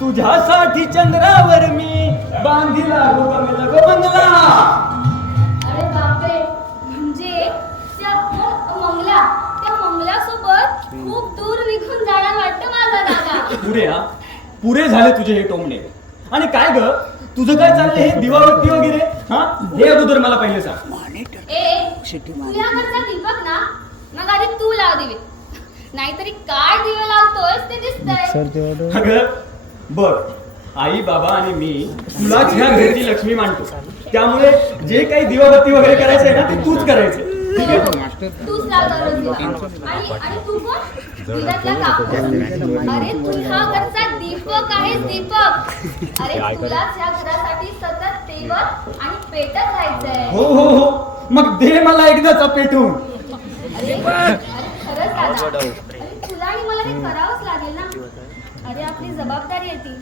तुझ्यासाठी चंद्रावर मी बांधिला बंगला. अरे बापरे, म्हणजे त्या मंगलासोबत खूप दूर निघून जाणार वाटतं माझा दादा. पुरे झाले तुझे हे टोमणे. आणि काय ग तुझं काय चाललंय हे दिवाबत्ती वगैरे? हा हे अगोदर मला पहिले सांग. तुझ्या घरचा दीपक ना, मग आधी तू लाव दिवे, नाहीतरी काय दिवे लावतोयस ते दिसतंय. अगं बघ, आई बाबा आणि मी तुलाच ह्या घरची लक्ष्मी मानतो, त्यामुळे जे काही दिवाबत्ती वगैरे करायचंय ना ते तूच करायचं. ठीक आहे, तूच लाव दररोज दिवा. आणि तू कोण? दुधातला कापूस. अरे तू ह्या घरचा दीपक आहेस, दीपक. अरे तुलाच ह्या घरासाठी सतत तेवत आणि पेटत राहायचंय. हो हो हो, मग दे मला एकदाच पेटून. अरे खरंच दादा, अरे तुला आणि मला हे करावंच लागेल ना. अरे आपली जबाबदारी आहे ती,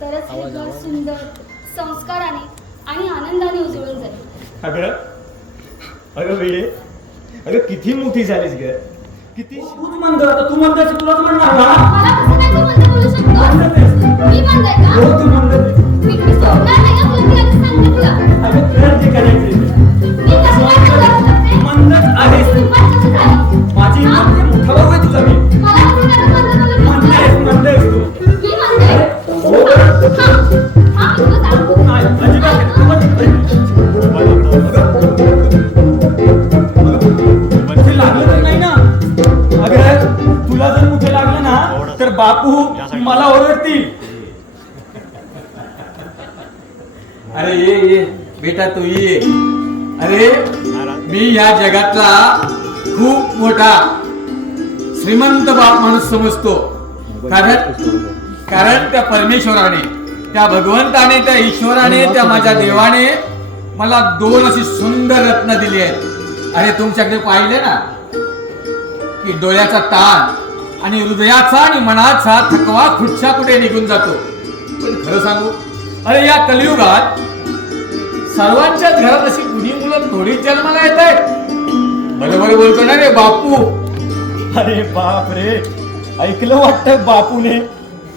तरच हे घर सुंदर, संस्काराने आणि आनंदाने उजळून जाईल. अगं वेळे, अगं किती मोठी झालीस ग, किती. तूच म्हणतो आता, तू म्हणतोय तुलाच म्हणणार ना. मला कसं नाही तू म्हणते बोलू शकतो? मी म्हणते का? हो तू म्हणतो. मी सोडणार नाही का तुला? मी आधी सांगते तुला. अगं तुला जे करायचंय मी कसं काय तुला म्हणते? म्हणत आहेस तू. माझी मोठा भाऊ आहे तुझा. मी मला कसं काय म्हणतेस तू. मी म्हणते. हा तुला सांगतो. नाही अजिबात लागलं तर नाही ना. अगं तुला जर कुठे लागलं ना तर बापू मला ओरडतील. अरे ये बेटा तू ये. अरे मी या जगातला खूप मोठा श्रीमंत बाप माणूस समजतो. कारण त्या परमेश्वराने, त्या भगवंताने, त्या ईश्वराने, त्या माझ्या देवाने मला 2 अशी सुंदर रत्न दिली आहेत. अरे तुमच्याकडे पाहिले ना की डोळ्याचा ताण आणि हृदयाचा आणि मनाचा थकवा खुटच्या कुठे निघून जातो. पण खरं सांगू, अरे या कलियुगात सर्वांच्याच घरात अशी कुणी मुलं थोडी जन्माला येत आहेत. बरोबर बोलतो ना रे बापू? अरे बाप रे, ऐकलं वाटतं बापूने.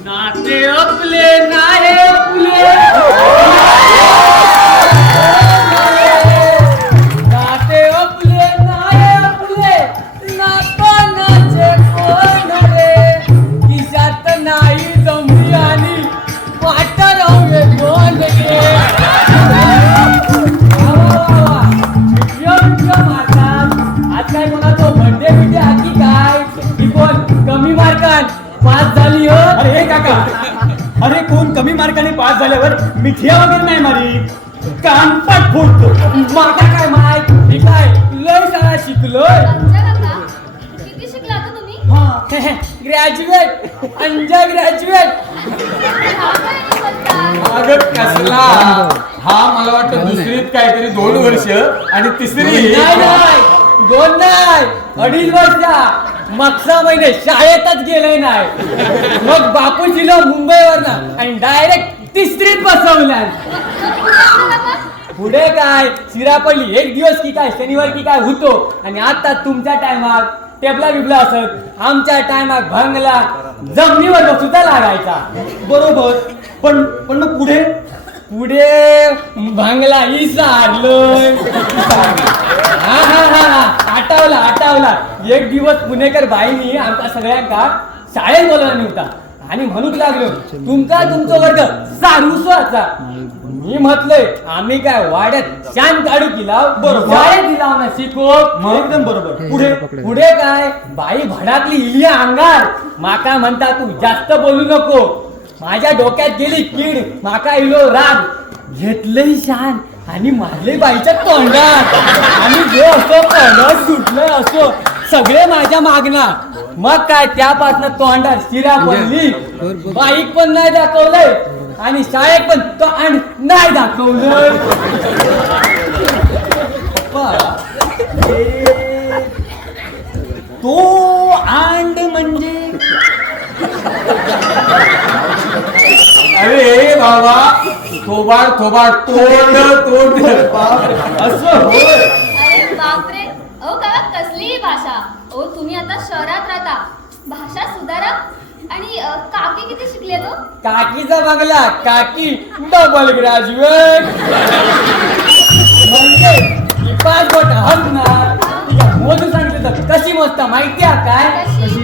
नाते आपले नाहे आपले, नाते आपले नाहे आपले, नातानाचे कोण रे, किशात नाही जमली आणि वाटा राहूये कोण रे. आज काय कोणाचं बर्थडे बिड्डे आकी काय की कोण कमी मार्कात पास झाली हो? अरे काका, अरे कोण कमी मार्काने पास झाल्यावर मिठिया वगैरे नाही मारी, कानपाट फोडतो. माझा काय माहित, मी काय लय सारा शिकलोय. किती शिकला आता तुम्ही? ग्रॅज्युएट, अंजा ग्रॅज्युएट. अगं कसला हा, मला वाटतं दुसरीत काहीतरी 2 वर्ष आणि तिसरी 2 नाही 2.5 वर्ष. मागचा महिने शाळेतच गेले नाही. मग बापूजीला मुंबईवर आणि डायरेक्ट 3रीत बसवल्या. पुढे काय सिरापल्ली 1 दिवस की काय शनिवार की काय होतो. आणि आता तुमच्या टायमात टेबला बिबला असत, आमच्या टायमात भंगला जमिनीवर बसूचा लागायचा. बरोबर, पण मग पुढे भांगला इसा हारलोय. आठवला 1 दिवस पुणेकर बाईनी आमच्या सगळ्यांका शाळेत बोलवला नव्हता आणि म्हणूक लागलो तुमचा वर्ग सारूचा. मी म्हटलंय आम्ही काय वाड्यात शान काढू की लाव, बरोबर दिला ना शिको. एकदम बरोबर. पुढे काय बाई भडातली इलिया अंगार माका म्हणता तू जास्त बोलू नको. माझ्या डोक्यात गेली कीड, माका इलो राग, घेतलंय शान आणि मारले बाईच्या तोंडात. आणि जो असो तोंडात सुटलंय असो सगळे माझ्या मागणार. मग काय त्यापासून तोंडात शिरा पडली. बाईक पण नाही दाखवलंय आणि शाळेत पण तोंड नाही दाखवलं. तो अंड म्हणजे अरे बाबा थोबाड तोंड असं होय. अरे बापरे, अहो काका कसली भाषा. तुम्ही आता शहरात राहता, भाषा सुधारा. आणि काकी किती शिकले तो? काकीचा बघला, काकी डबल ग्रॅज्युएट म्हणजे ही 5 बोट हत ना. मोजून सांगितलं तर कशी मोजता माहिती आहे काय? कशी?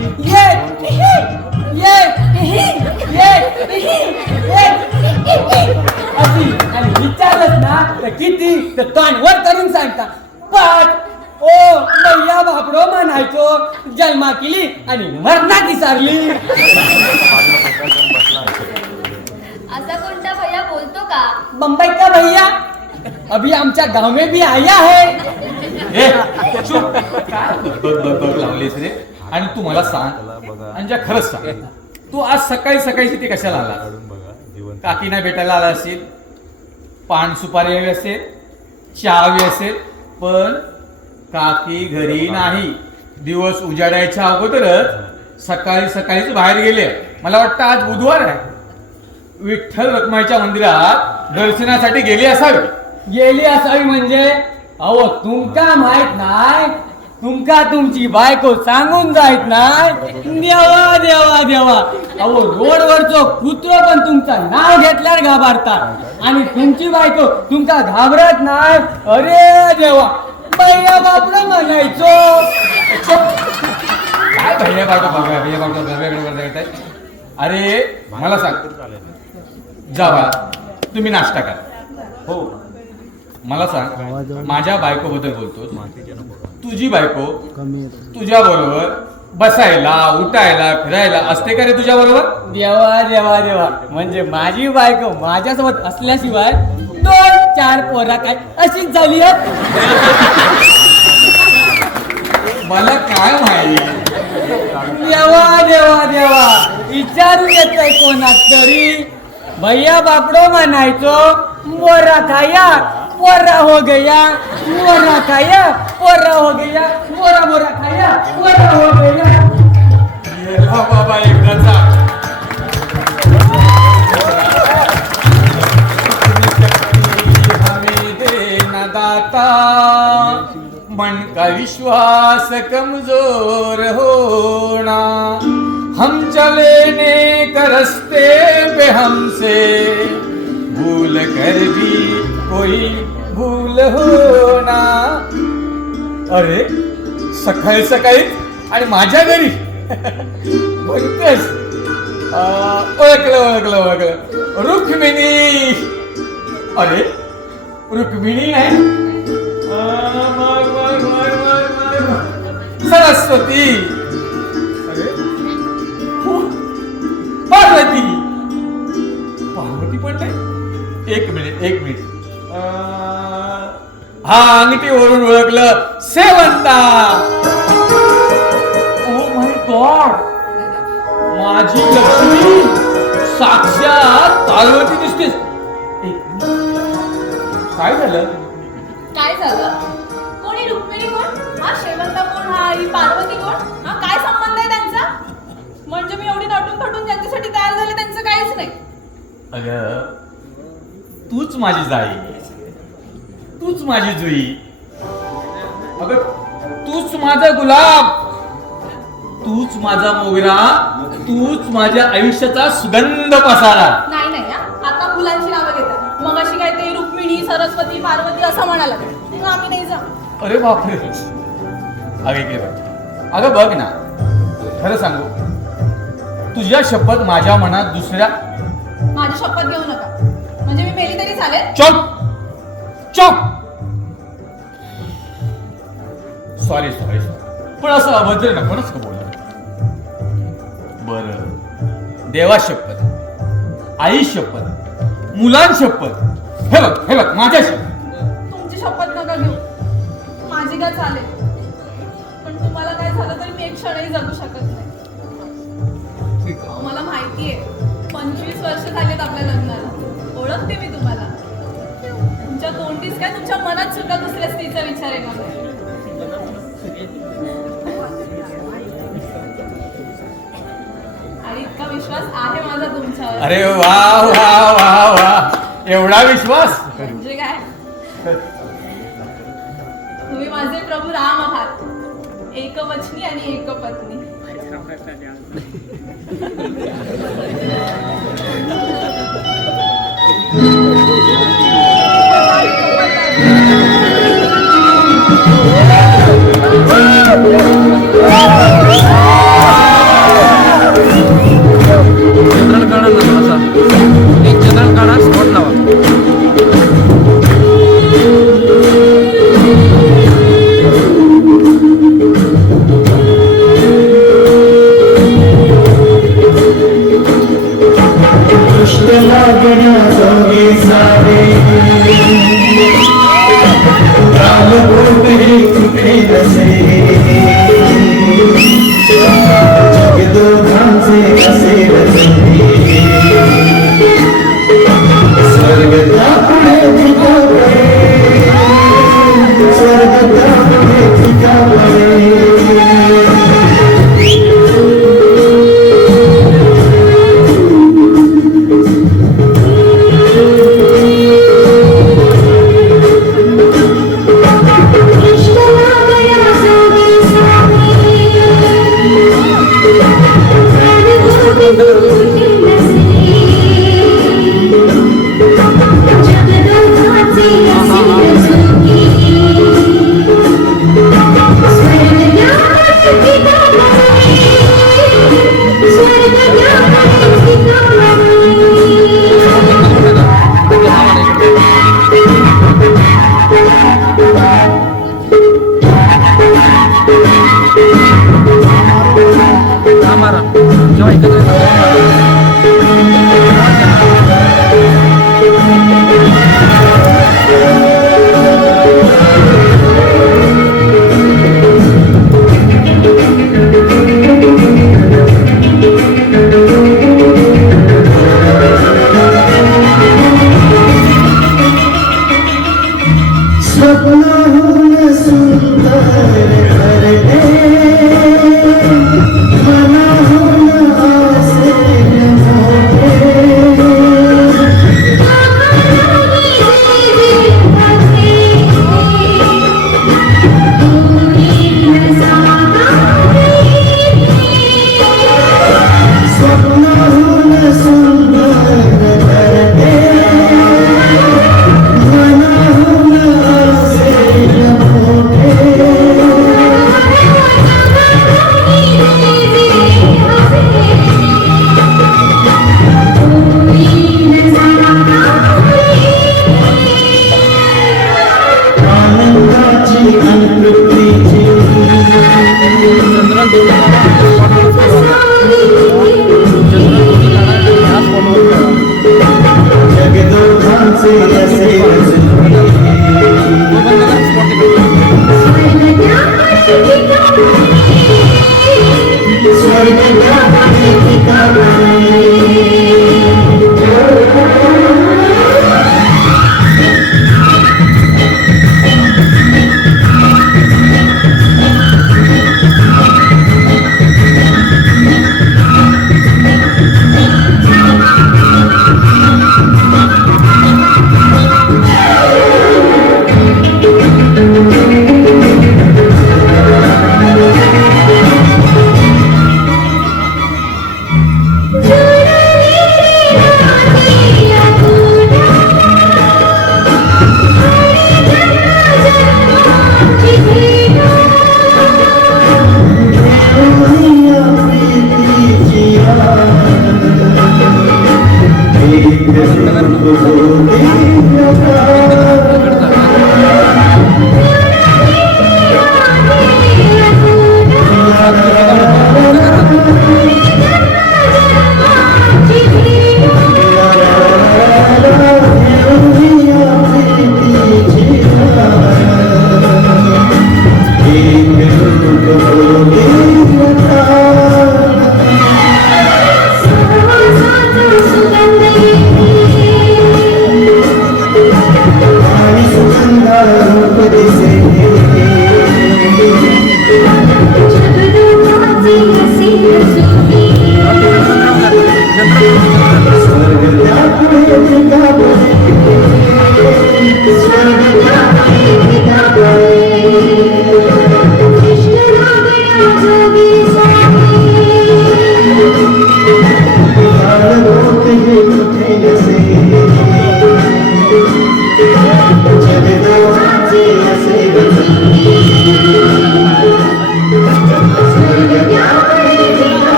अशी आणि विचारलंच ना तर किती तर तोंड वर करून सांगता 5. ओ मैया बापडो म्हणायचो, जन्मा केली आणि मरणाची सारली. असा कोणता भैया बोलतो का? बंबई का भैया अभी आमच्या गाव में भी आया है. ए, चुप. काय बघ लावलीस रे? आणि तू मला सांग, अंजा खरंच सांग, तू आज सकाळी सकाळी तिथे कशाला आला? काकीना भेटायला आला असेल, पान सुपारी हवी असेल, चहा हवी असेल, पण काकी घरी नाही. दिवस उजाडायच्या अगोदरच सकाळी सकाळीच बाहेर गेले. मला वाटतं आज बुधवार आहे. विठ्ठल रखुमाईच्या मंदिरात दर्शनासाठी गेली असावी. गेली असावी म्हणजे अहो तुमका माहित नाही, तुमका तुमची बायको सांगून जायत नाही. देवा देवा देवा अहो रोडवरचो कुत्रो पण तुमचं नाव घेतल्यावर घाबरतात आणि तुमची बायको तुमका घाबरत नाही. अरे देवा भैया बापडं म्हणायचो. काय भैया बाबा. अरे मला सांग, जा बाळा, तुम्ही नाश्ता करा. हो, मला सांग, माझ्या बायको बद्दल बोलतो. तुझी बायको तुझ्या बरोबर बसायला, उठायला, फिरायला असते का रे तुझ्या बरोबर? देवा देवा देवा म्हणजे माझी बायको माझ्यासोबत असल्याशिवाय 2-4 पोरा काय अशीच झाली आहेत. मला काय माहिती. देवा देवा देवा विचारून येतोय कोणाक तरी. भैया बापडो म्हणायचो, मोरा खाया पोरा हो गया, मोरा खाया पोरा हो गया, मोरा मोरा खाया पोरा हो गया. बाबा एकदाचा हमें देना दाता, मन का विश्वास कमजोर होना, हम चले नेक रस्ते पे हमसे भूल कर भी कोई भूल होना. अरे सकाळी सकाळी आणि माझ्या घरी बोलतेस. ओळखलं. रुक्मिणी. अरे रुक्मिणी आहे. सरस्वती. अरे पार्वती. पार्वती पण नाही. एक मिनिट. हा, आणि ते वरून ओळखलं, सेवंता. ओ माय गॉड, माझी लक्ष्मी साक्षात पार्वती दिसतेस. काय झालं? काय झालं? कोणी रुक्मिणी कोण? हा शेवंता कोण? हा ही पार्वती कोण? हा काय संबंध आहे त्यांचा? म्हणजे मी एवढी नटून थटून ज्यांच्यासाठी तयार झाले त्यांचं काहीच नाही. अगं तूच माझी जाई, तूच माझी जुई. अगं तूच माझा गुलाब, तूच माझा मोगरा, तूच माझ्या आयुष्याचा सुगंध पसारा. नाही नाही हा, आता फुलांची नावं घेतात. मग अशी काय ते रुक्मिणी, सरस्वती, पार्वती असं म्हणाला मग आम्ही नाही जा. अरे बापरे. अगं इकडे बघ. अगं बघ ना, खरं सांगू, तुझ्या शपथ माझ्या मनात दुसऱ्या. माझी शपथ घेऊ नका, म्हणजे मी मेली तरी चालेल. चुप. सॉरी. पण असं अभद्र नकोच का बोला. बर, देवा शपथ, आई शपथ, मुलां शपथ, हे बघ माझ्या शपथ. तुमची शपथ नका घेऊ, माझी काय चालेल. पण तुम्हाला काय झालं तरी मी एक क्षणही जगू शकत नाही. मला माहितीये 25 वर्ष झालेत आपल्या लग्नाला. ओळखते मी तुम्हाला. तुमच्या तोंडीच काय तुमच्या मनात सुद्धा दुसऱ्या स्त्रीचा विचार येणार नाही. आणि इतका विश्वास आहे माझा तुमच्यावर. अरे वा. एवढा विश्वास. म्हणजे काय, तुम्ही माझे प्रभू राम आहात, एकवचनी आणि एकपत्नी. जनरल काढा ना असा एक जनरल काढा स्पॉट लावा. मारा जेव्हा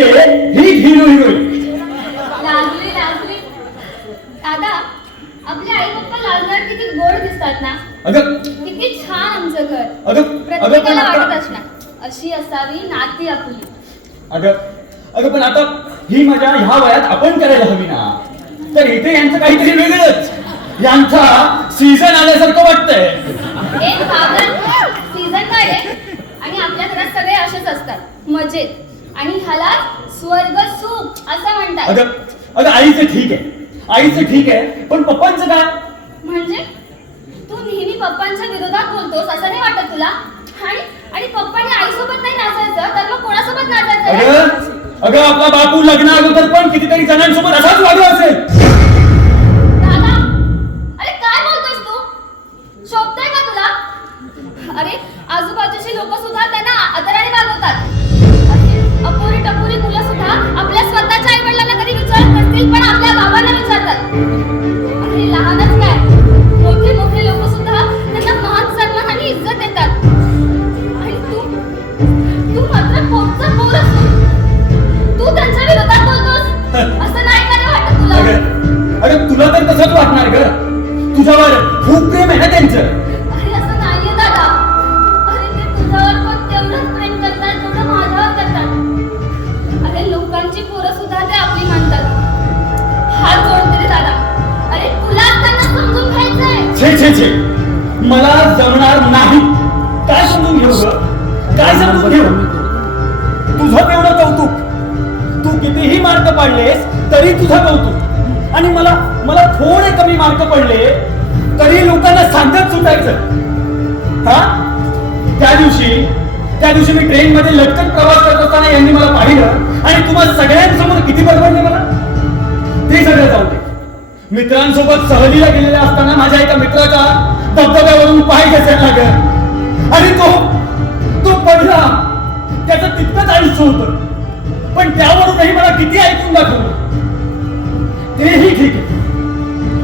पिक्चरचे ही हिरो हिरोईन. लागली लागली. दादा, आपले आई पप्पा लाजणार किती गोड दिसतात ना. अगं किती छान आमचं घर. अगं अगं पण प्रत्येकाला वाटत आता असणार अशी असावी नाती आपली. अगं पण आता ही मजा ह्या वयात आपण करायला हवी ना. तर इथे यांचं काहीतरी वेगळंच. यांचा सीझन आल्यासारखं वाटतंय. एक पागल सीझन काय रे? आणि आपल्या घरात सगळे असेच असतात मजेत आणि ह्याला स्वर्ग सुख असं म्हणतात. अगं आईचं ठीक आहे, आईचं ठीक आहे, पण पप्पांचं काय? म्हणजे तू नेहमी पप्पांच्या विरोधात बोलतोस असं नाही वाटत तुला? आणि पप्पाने आईसोबत नाही नाचायचं तर मग कोणासोबत नाचायचं रे? अगं आपला बापू लग्ना अगोदर पण कितीतरी जणांसोबत असाच वागला असेल. दादा, अरे काय बोलतोस तू? शोभतंय का तुला? अरे आजूबाजूची लोक सुद्धा त्यांना आदराने वागवतात. अपुरी टपुरी मुलं सुद्धा आपल्या स्वतःच्या आई वडिलांना कधी विचारत नसतील पण आपल्या बाबांना विचारतात. अरे लहानच काय, मोठे मोठे लोक सुद्धा त्यांना मान सन्मान आणि इज्जत देतात. आणि तू मात्र पोटचा पोर असतो. तू त्यांच्या विरोधात बोलतोस असं नाही का रे वाटत तुला? अगं तुला तर तसंच वाटणार ग. तुझ्यावर खूप प्रेम आहे ना त्यांचं. अरे असं नाहीये दादा. अरे ते तुझ्यावर पण तेवढंच प्रेम करतात जेवढं माझ्यावर करतात. अरे लोकांची पोरं सुद्धा ते आपली मानतात. हात जोडते रे दादा. अरे तुलाच त्यांना समजून घ्यायचंय. छे मला जमणार नाही. काय समजून घेऊ ग? काय समजून घेऊ? तुझं तेवढं कौतुक. तू कितीही मार्क पाडलेस तरी तुझं कौतुक. आणि मला थोडे कमी मार्क पडले तरी लोकांना सांगत सुटायचं. हा त्या दिवशी मी ट्रेन मध्ये लटकत प्रवास करत असताना यांनी मला पाहिलं आणि तुम्हाला सगळ्यांसमोर किती बडबडले मला. ते सगळं जाऊ दे. मित्रांसोबत सहलीला गेलेल्या असताना माझ्या एका मित्राच्या धबधब्यावरून पाय घसरला लागला आणि तो पडला. त्याचं तितकंच आयुष्य होतं पण त्यावरूनही मला किती ऐकून दाखवलं. तेही ठीक आहे.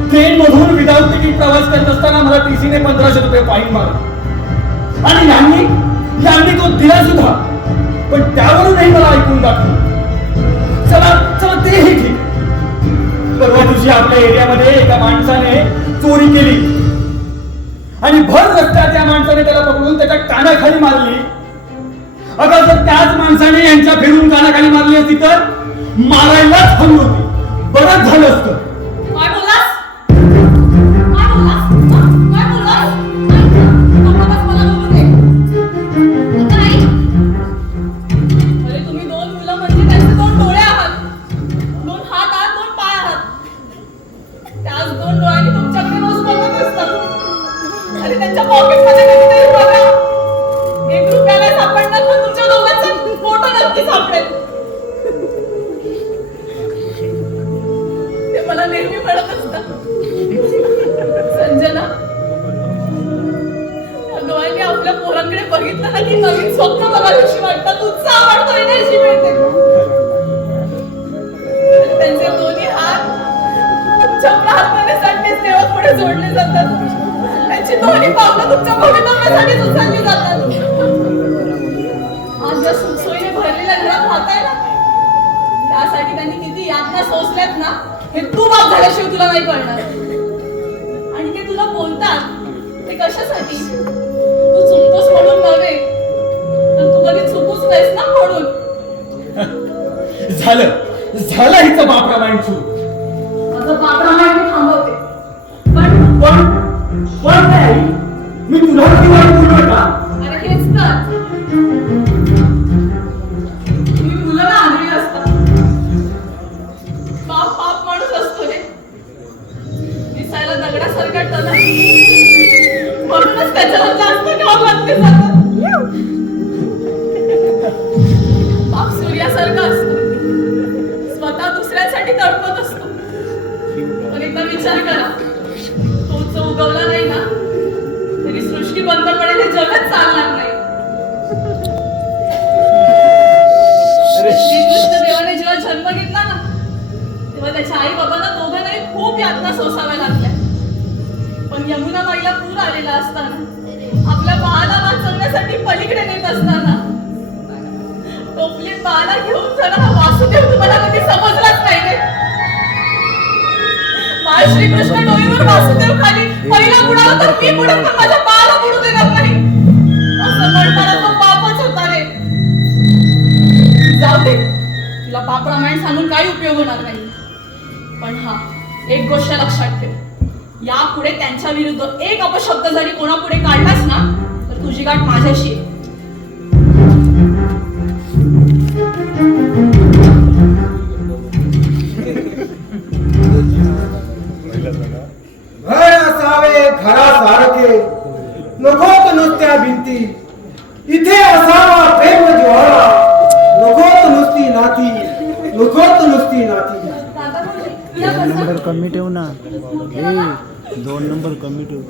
ट्रेन मधून विदाउट तिकीट प्रवास करत असताना मला टीसीने 1500 रुपये फाईन मारला आणि यांनी तो दिला सुद्धा पण त्यावरूनही मला ऐकून दाखवलं. चला तेही ठीक. परवा दिवशी आपल्या एरियामध्ये एका माणसाने चोरी केली आणि भर रस्त्यात त्या माणसाने त्याला पकडून त्याच्या कानाखाली मारली. अगं जर त्याच माणसाने यांच्या फिरून कानाखाली मारली असती तर मारायलाच हवी होती. बरंच झालं असतं. काय बोललास? काय बोललास? बाबाच मला बोलू दे. काय? अरे तुम्ही दोन मुलं म्हणजे त्यांचे दोन डोळे आहात, दोन हात आहात, दोन पाय आहात. त्याच दोन डोळ्यांनी तुमच्याकडे रोज बघत असतात. अरे त्यांच्या पॉकेटमध्ये कधीतरी बघा. 1 रुपयाला सापडणार पण तुमच्या दोघांचा फोटो नक्की सापडेल. ते मला नेहमी म्हणत असतात, संजना त्या डोळ्यांनी आपल्या पोरांकडे बघितलं ना की नवीन स्वप्न बघावीशी वाटतात, उत्साह वाढतो, एनर्जी मिळते. त्यांचे दोन्ही हात तुमच्या प्रार्थनेसाठी देवापुढे जोडले जातात. त्यांची दोन्ही पावलं तुमच्या भवितव्यासाठी उचलली जातात. आज ज्या सुखसोयीने भरलेल्या घरात राहताय ना त्यासाठी त्यांनी किती यातना सोसल्यात ना हे तू बाप झाल्याशिवाय तुला नाही कळणार. आणि ते तुला बोलतात ते कशासाठी? तू चुकतोस म्हणून नव्हे तर तू कधी चुकूच नाहीस ना म्हणून. झालं हिचं बापरामायण सुरू. माझं बापरामायण मी थांबवते. पण काय मी तुला किती वाईट बोललोय का? अरे हेच तर तुम्ही मुलं ना आलेली असतात. बाप माणूस असतो रे. दिसायला दगडासारखा टणक म्हणूनच त्याच्यावर जास्त काम लागते जातात. बाप सूर्यासारखा असतो, स्वतः दुसऱ्यांसाठी तडपत असतो. पण एकदा विचार करा, तो जो उगवला नाही ना तरी सृष्टी बंद पडेल हे जगच चालणार नाही. श्रीकृष्ण देवाने जेव्हा जन्म घेतला ना तेव्हा त्याच्या आई बाबांना दोघांनाही खूप यातना सोसाव्या लागल्या. पण यमुना माईला पूर आलेला असताना आपल्या बाळाला वाचवण्यासाठी पलीकडे नेत असताना तो टोपलीत बाळाला घेऊन जाणारा वासुदेव तुम्हाला कधी समजलाच नाही रे. बाळ श्रीकृष्ण डोईवर वासुदेव खाली पहिला बुडाला तर मी बुडेल पण माझ्या बाळाला बुडू देणार नाही असं म्हणताना तो बापच होता रे. जाऊ दे, तुला बाप रामायण सांगून काही उपयोग होणार नाही. पण हा, एक गोष्ट लक्षात ठेव, यापुढे त्यांच्या विरुद्ध एक अपशब्द जरी कोणापुढे काढलास ना तर तुझी गाठ माझ्याशी आहे. घर असावे घरासारखे नकोत नुसत्या भिंती इथे असावा प्रेम ज्वाळा नकोत नुसती नाती नकोत नुसती नाती. दादा भाऊजी, या नंबर बसा. कमी ठेव ना. मोठे ए बाबा. 2 नंबर कमी ठेव.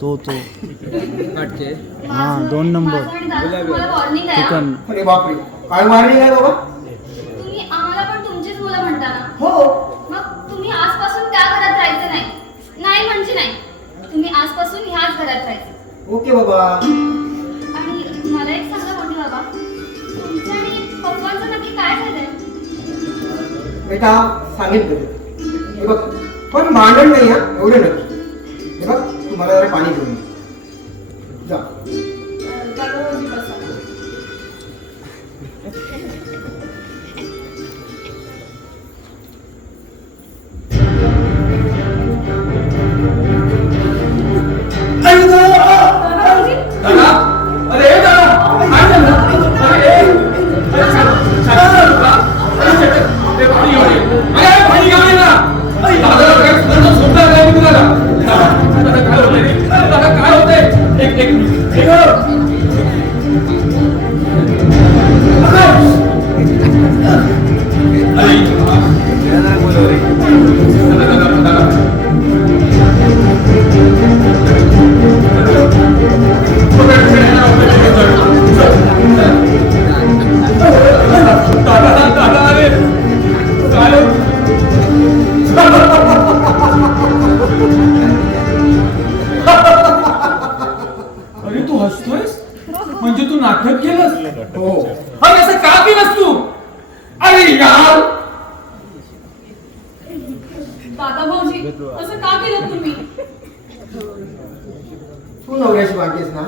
तो आठचे हा 2 नंबर माझं आणि दादाचं तुम्हाला वॉर्निंग आहे हा. चिकन. अरे बापरे, काय मारणी आहे बाबा. तुम्ही आम्हाला पण तुमचीच मुलं म्हणता ना. हो, मग तुम्ही आजपासून त्या घरात राहायचं नाही. नाही म्हणजे नाही, तुम्ही आजपासून ह्याच घरात राहायचं. ओके बाबा. आणि मला एक सांगा मोठे बाबा, तुमच्या आणि पप्पांचं नक्की काय झालंय? बेटा सांगितलं हे बघ, पण भांडण नाही हा, एवढं नक्की. हे बघ, तू मला जरा पाणी घेऊन ये. जा. दादा भाऊजी, बसा. आई गं, दादा भाऊजी, दादा, अरे ए दादा, काय झालं? अरे ए, अरे काय झालं तुला? अरे पाणी घेऊन ये. अरे पाणी घेऊन ये ना. दादाला काय सुद्धा झोपला नाही मी तुला. दादा काय होतंय रे? दादा काय होतंय? एक मिनिट. हे गं. अरे तू हसतोयस? म्हणजे तू नाटक केलंस? हो. अरे असं का केलंस तू? अरे यार, दादा भाऊजी, असं का केलं तुम्ही? तू नवऱ्याशी वागतेस ना,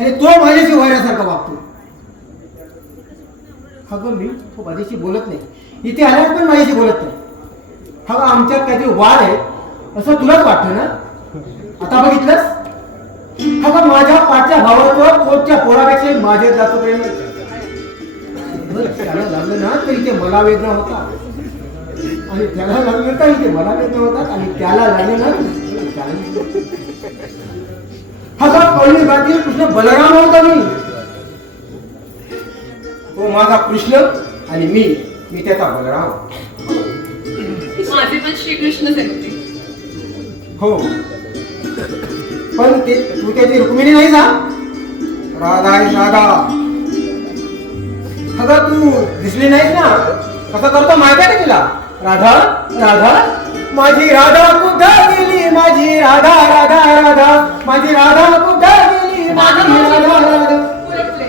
आणि तो माझ्याशी वाऱ्यासारखा वागतो. अगं मी तो माझ्याशी बोलत नाही, इथे आल्यास पण माझ्याशी बोलत नाही. हा आमच्यात काहीतरी वाद आहे असं तुलाच वाटतं ना. आता बघितलंस, हा माझ्या पाठच्या भावाचं पोटच्या पोरापेक्षा माझ्यात जास्त प्रेम आहे. जर त्याला लागलं ना तरी ते मला वेदना होता आणि त्याला लागलं तरी ते मला वेदना होतात आणि त्याला लागलं ना तरी त्याला. हा पहिली बातमी कृष्ण बलराम होता. तो माझा कृष्ण आणि मी त्याचा बलराम. माझे पण श्रीकृष्णच आहेत. हो, पण ते तू त्याची रुक्मिणी नाही ना. राधा आहे राधा. अगं तू दिसली नाहीस ना, कसं करतो माहिती आहे का तुला? राधा राधा माझी राधा कुठं गेली, माझी राधा राधा राधा माझी राधा कुठं गेली, माझी राधा राधा. पुरपले.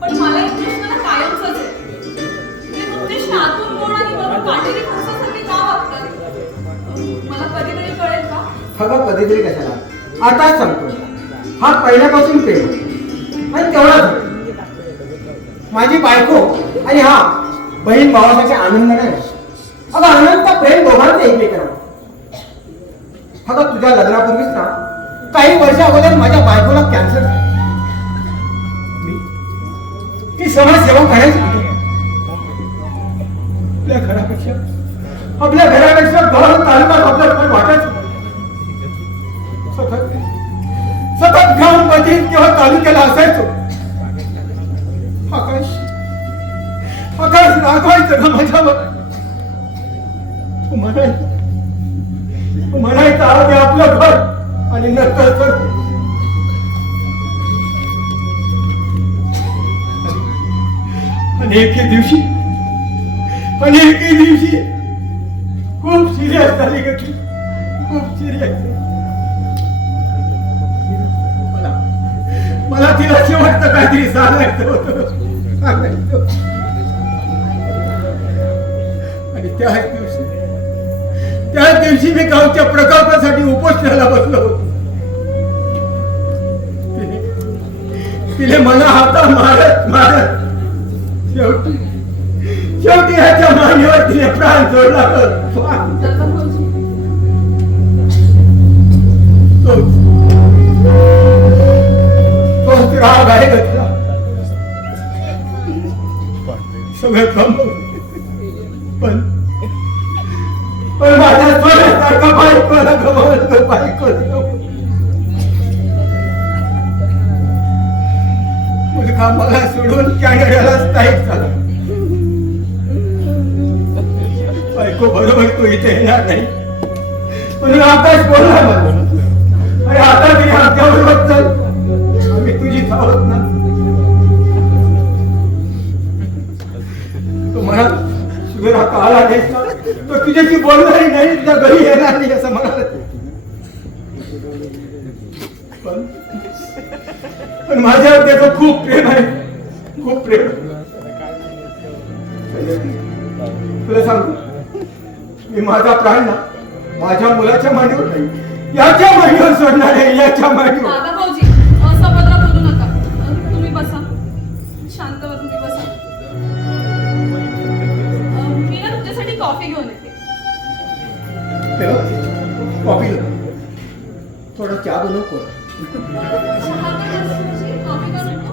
पण मला एक प्रश्न ना कायमचाच आहे. ते तुमच्याशी आतून गोड आणि वरून काटेरी माणसासारखे का वागतात? मला कधीतरी कळेल का? अगं कधीतरी कशाला, आताच सांगतो. हा पहिल्यापासून प्रेम आणि तेवढाच माझी बायको आणि हा बहीण भावासाठी आनंद नाही. अगं अनंत प्रेम दोघांचं एकमेकांवर. अगं तुझ्या लग्नापूर्वीच ना काही वर्ष अगोदर माझ्या बायकोला कॅन्सर झाला. मी समाजसेवा करायची होती. आपल्या घरापेक्षा घर तालुक्यात आपलं पण वाटायचं. सतत ग्रामपंचायत किंवा तालुक्याला असायचो. आकाश रागवायचं ना माझ्यावर. म्हणायचं आधी आपलं घर आणि नंतर तर आणि एके दिवशी खूप सिरियस झाली का तू? खूप सिरियस. मला तिला शेवटचं काहीतरी सांगायचं होतं. सांगायचो. आणि त्याच दिवशी मी गावच्या प्रकल्पासाठी उपोषणाला बसलो होतो. तिने मला हाता मारत मारत शेवटी ह्याच्या मानेवर तिने प्राण जोडला. दादा भाऊजी तोच राग आहे घातला. सगळं पण माझ्या सोन्यासारखं बायकोला गमावलं. मुलगा मला सोडून कॅनडाला स्थायिक झाला. बायको बरोबर तो इथे येणार नाही म्हणून आकाश बोलला मला. अरे आता तरी आमच्या बरोबर चल, आम्ही तुझी आहोत ना. तो म्हणा शुगर आता आला नाही ना, तो तुझ्याशी बोलणारही नाही, तुझ्या घरी येणार नाही असं म्हणाल. पण माझ्यावर त्याचं खूप प्रेम आहे, खूप प्रेम. तुला सांगतो, मी माझा प्राण ना माझ्या मुलाच्या मांडीवर नाही, याच्या मांडीवर सोडणार आहे, याच्या मांडीवर. दादा भाऊजी असभद्र बोलू नका. तुम्ही बसा, शांत व्हा, तुम्ही बसा. मी ना तुमच्यासाठी कॉफी घेऊन येते. कॉफी थोडा चहा बनव कोण. चहा का भाऊजी? कॉफी का नको?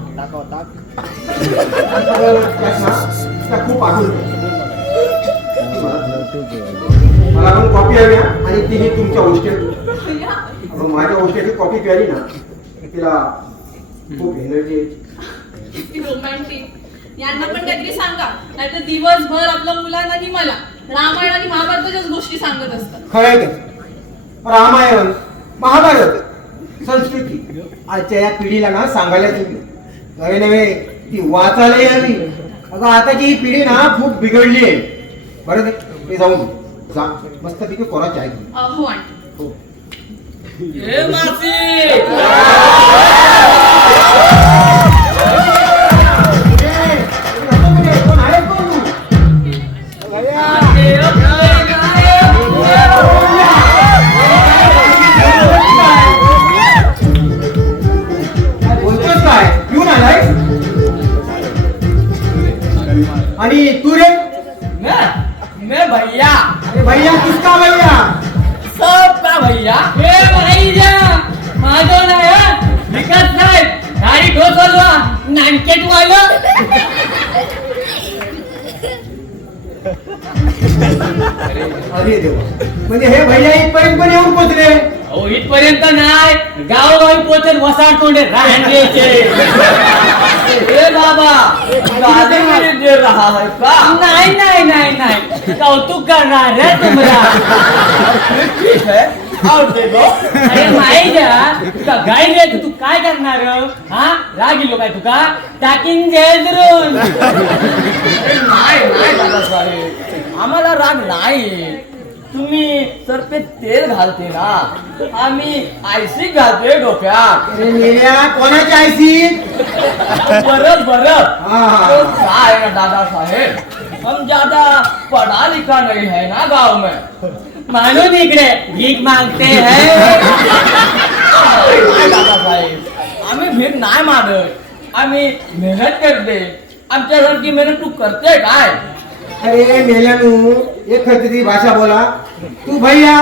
त्या खूप आठवण मला पण कॉफी हवी आणि तीही तुमच्या हॉस्टेल. भैया, माझ्या हॉस्टेलची कॉफी प्याली ना तिला खूप एनर्जी आहे. किती रोमॅन्टिक. यांना पण काहीतरी सांगा, नाहीतर दिवसभर आपल्या मुलांना आणि मला रामायण आणि महाभारताच्याच गोष्टी सांगत असतात. खरं आहे ते. रामायण महाभारत संस्कृती आजच्या या पिढीला ना सांगायला तुम्ही नवे नवे ती वाचायला हवी. अगं आताची ही पिढी ना खूप बिघडली आहे. बरं ते जाऊन जा, मस्तपैकी कोरा चाय घेऊन. हो आंटी. हो. ए मासी कोण आहे कोण तू? बोलतोस काय? येऊन आलाय? आणि तू रे? मैं भैया, अरे भैया किसका भैया? सबका भैया. ए भैया माझं नाही विकत नाही, गाडी ढोसलवा नानकेट वालं. अरे देवा, म्हणजे हे भैया इथपर्यंत पण येऊन पोचले. अहो इथपर्यंत नाही, गावोगावी पोचत वसाड तोंडे राहण्याचे. ए बाबा गादी दे रहा है का? नाही नाही नाही नाही, कौतुक करणार रे तुम्हाला. ठीक है और दे दो. अरे माई द्या तुका गाय दे, तू काय करणार? हा राग गेलो काय तुका? टाकीन जेजरून. नाही नाही दादासाहेब, आम्हाला राग नाही. तुम्ही सरपे तेल घालते ना, आम्ही आयसी घालते डोक्यात. अरे मेल्या कोणाची आयसी? बरं बरं. हाँ। तो क्या है ना दादा साहेब, हम ज्यादा पढ़ा लिखा नहीं है ना गांव में, मानो इकडे भीक मागते हैं. नाही दादा साहेब, आम्ही भीक नाही मागत, आम्ही मेहनत करते. आमच्यासारखी मेहनत तू करते काय? अरे मेल्यानू एक खरतरी भाषा बोला. तू भैया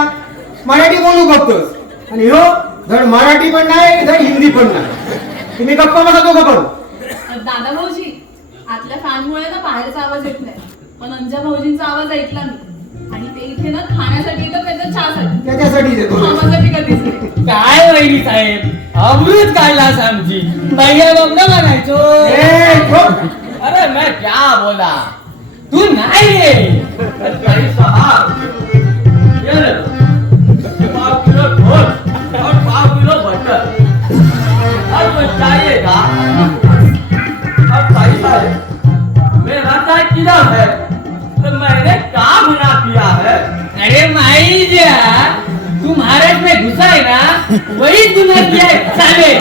मराठी बोलू बघतोस आणि हो धड मराठी पण नाही धड हिंदी पण नाही. तुम्ही गप्पा बसा तो गप्पा. दादा भाऊजी आतल्या फॅनमुळे ना बाहेरचा आवाज येत नाही, पण अंजा भाऊजींचा आवाज ऐकला मी. आणि ते इथे ना खाण्यासाठी येतात, त्याच्या चहासाठी. त्याच्यासाठी देतो. आवाजासाठी कधीच नाही. काय वैरी साहेब, अमृत काढलास आमची. भैया बघ ना म्हणायचो. ए, चुप. अरे मैं क्या बोला, तू नाही रे. अरे साहब, ये ले, 5 किलो गोश्त और 5 किलो बटर. अब कुछ चाहिएगा? अब पैसा है, मेरा चाय किधर है? तो मैंने काम ना किया है. अरे माई जा, तू महाराज में घुसा है ना, वही गुनाह किया है साले.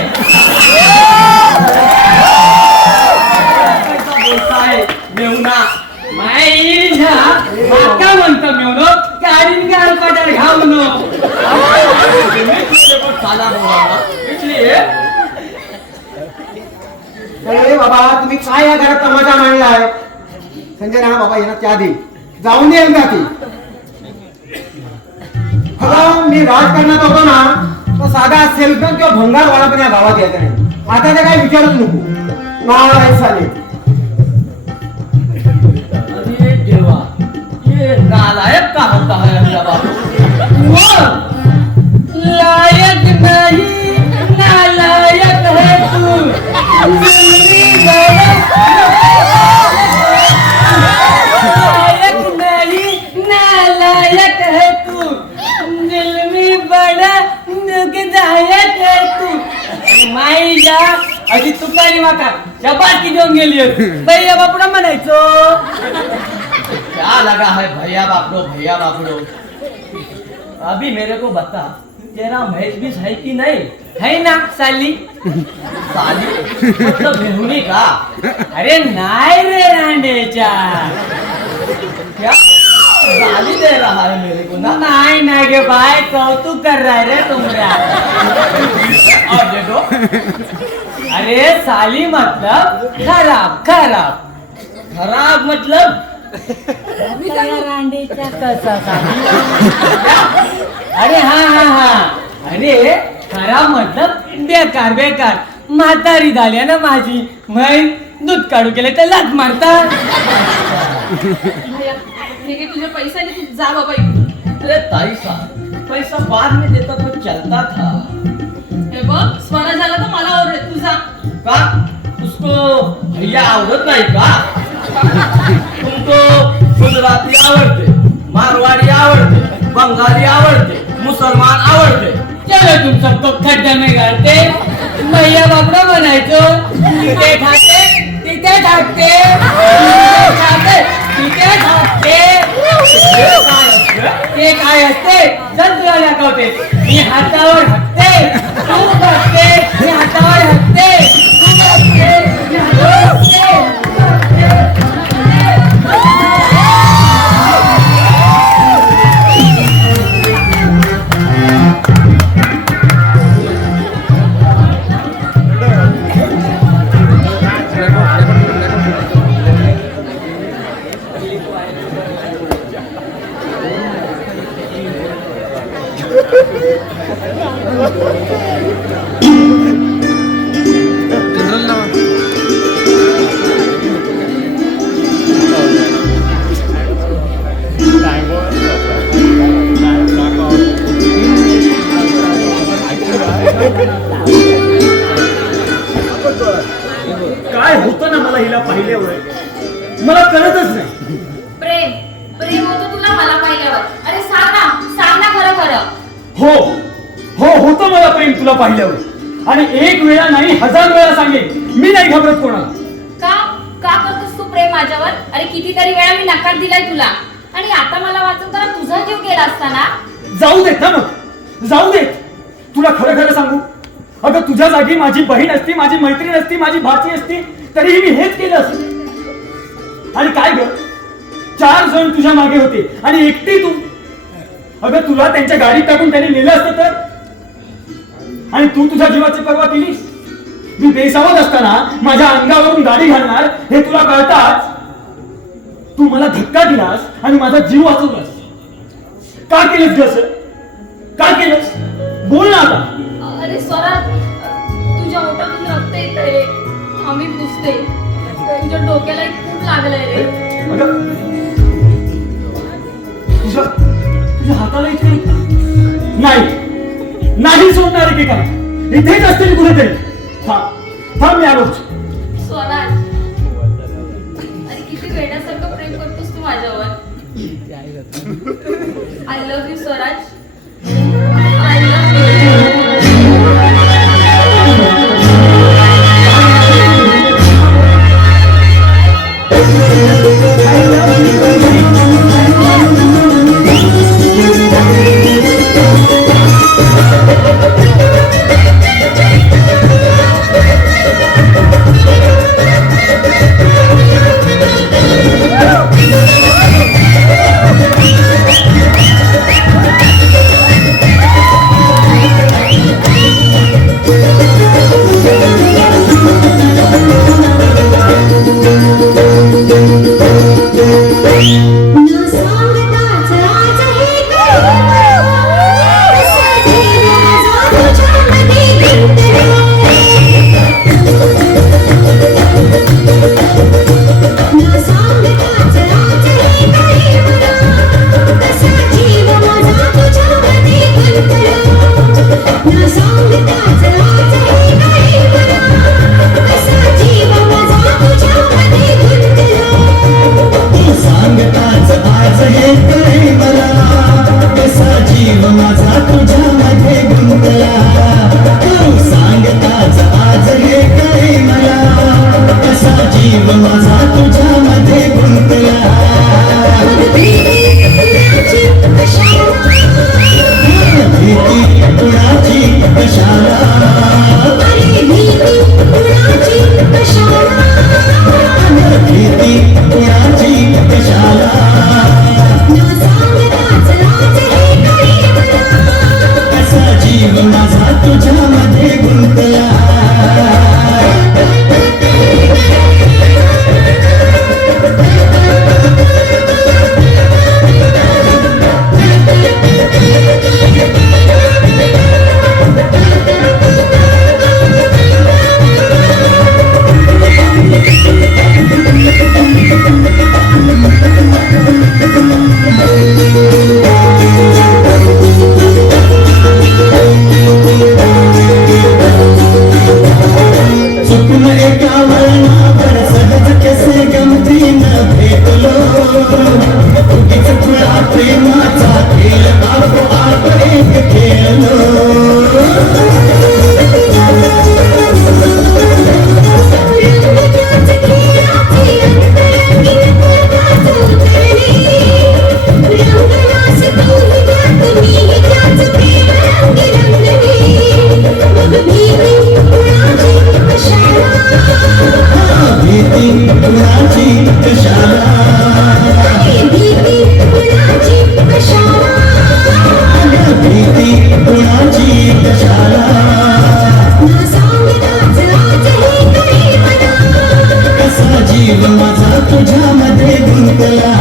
मेवनो गाडीन गाल पडर घावनो साला बोला इसलिए अरे बाबा तुम्ही काय या घरात तमाशा मांडलाय? संजय राणा बाबा येणार त्या आधी जाऊन दे एकदा ती. अगं मी राजकारणात होतो ना तो साधा सेल्फगन किंवा भंगारवाला पण या गावात यायचा नाही. आता ते काय विचारच नको नाव साले. अरे देवा ये नालायक का होता है अल्लाह बाबू वो लायक नहीं नालायक है तू दिल्ली लायक नहीं नालायक है तू दिल में बड़ा दुखदायक है तू माईला अशी तुकारी माका शबात की देऊन गेली भैया बापडा म्हणायचो क्या लगा है भैया बापड़ो अभी मेरे को बता तेरा महेश भी है कि नहीं है ना साली साली मतलब बेहुनी का अरे नाही रे रांडेच्या क्या गाली दे रहा है मेरे को ना नाही नाही गे बाय कौतुक कर रहा है रे तुमरा और देखो अरे साली मतलब खराब खराब खराब मतलब रांडेच्या कसा साली अरे हा अरे खराब मतलब बेकार बेकार म्हातारी झाली ना माझी मै दूध काढू केले तर लाच मारतात भैया हे घे तुझे पैसे आणि तू जा बाबा इकडून. अरे ताई साहब पैसा बाद में देता तो चलता था हे बघ स्वरा झाला तर मला ओरडे तू जा. का उसको भैया आवडत नाही का तुमको गुजराती आवडते मारवाड़ी आवडते बंगाली आवडते मुसलमान आवडते चलो तुम सबको खड्डे में गाड़ते भैया बापड़ा बनायचो तिथे ठाकते ते काय असते जर तुला दाखवते मी हातावर हसते तू बघते मी हातावर हसते तू बघते मी हातावर हसते जनरल लावा. काय होतं ना मला हिला पाहिल्यावर मला कळतच नाही. प्रेम प्रेम होतं तुला मला पाहिल्यावर. अरे सांग ना खरं खरं. हो होतं मला प्रेम तुला पाहिल्यावर आणि एक वेळा नाही 1000 वेळा सांगेन मी नाही घाबरत कोणाला. का करतोस तू प्रेम माझ्यावर? अरे कितीतरी वेळा मी नकार दिलाय तुला आणि आता मला वाचून तर तुझा जीव गेला असताना. जाऊ देत ना मग जाऊ देत. तुला खरं खरं सांगू अगं तुझ्या जागी माझी बहीण असती माझी मैत्रीण असती माझी भाची असती तरीही मी हेच केलं असतं. आणि काय ग 4 जण तुझ्या मागे होते आणि एकटी तू. अगं तुला त्यांच्या गाडीत टाकून त्यांनी नेलं असतं तर आणि तू तुझ्या जीवाची पर्वा केलीस. मी बेसावत असताना माझ्या अंगावरून गाडी घालणार हे तुला कळताच तू मला धक्का दिलास आणि माझा जीव वाचवलास. का केलंस ग असं? का केलंस? बोल ना आता. अरे स्वराज तुझ्या ओठातून रक्त येत रे. आम्ही पुसते तुझ्या डोक्याला एक खूप लागलंय रे. अगं तुझ्या हाताला इथे नाही सोडणार की काय? इथेच असतील कुठेतरी. थांब मी आलोच. स्वराज अरे किती वेड्यासारखं प्रेम करतोस तू माझ्यावर. I love you Swaraj. I love you. तुझ्यामध्ये गुंतला चुकून एका वळणावर सहज कसे गमतीनं भेटलो उगीच खुळा प्रेमाचा खेळ आपोआप एक खेळलो भीती कुणाची कशाला भीती कुणाची कशाला कसा जीव माझा तुझ्यामध्ये गुंतला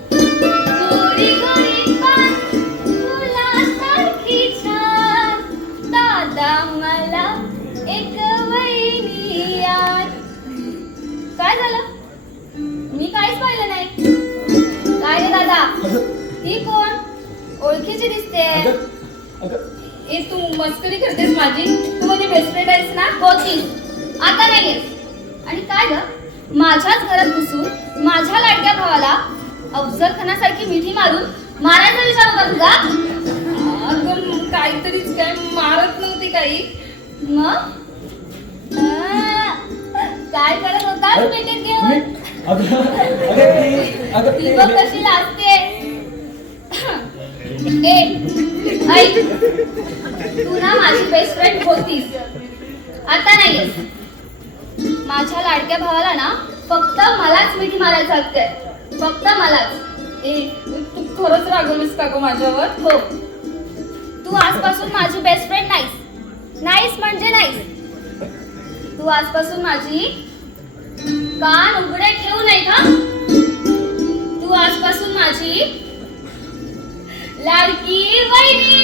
गोरी गोरी पान फुलासारखी छान दादा मला एक वहिनी यार. काय झालं? मी काहीच पाहिलं नाही. काय रे दादा, ती कोण? ओळखीची दिसते. ए तू मस्करी करतेस माझी? तू माझी बेस्ट फ्रेंड आहेस ना? होती, आता नाहीयेस. आणि काय ग, माझ्याच घरात घुसून माझ्या लाडक्या भावाला अफजल खानासारखी मिठी मारून मारायचा विचार होता तुझा? अगं काहीतरीच, काय मारत नव्हती काही. मग काय करत होतास मिठीत घेऊन? ती बघ कशी लाजते. ए ऐक, तू ना माझी बेस्ट फ्रेंड होतीस, आता नाहीयेस. माझ्या लाडक्या भावाला ना फक्त मलाच मिठी मारायचं हक्क आहे, फक्त मलाच. ए तू खरंच रागवलीस का गं माझ्यावर? हो, तू आजपासून माझी बेस्ट फ्रेंड नाहीस. नाहीस म्हणजे नाहीस. तू आजपासून माझी कान उघडे ठेवू नाही का? तू आजपासून माझी लाडकी वहिनी.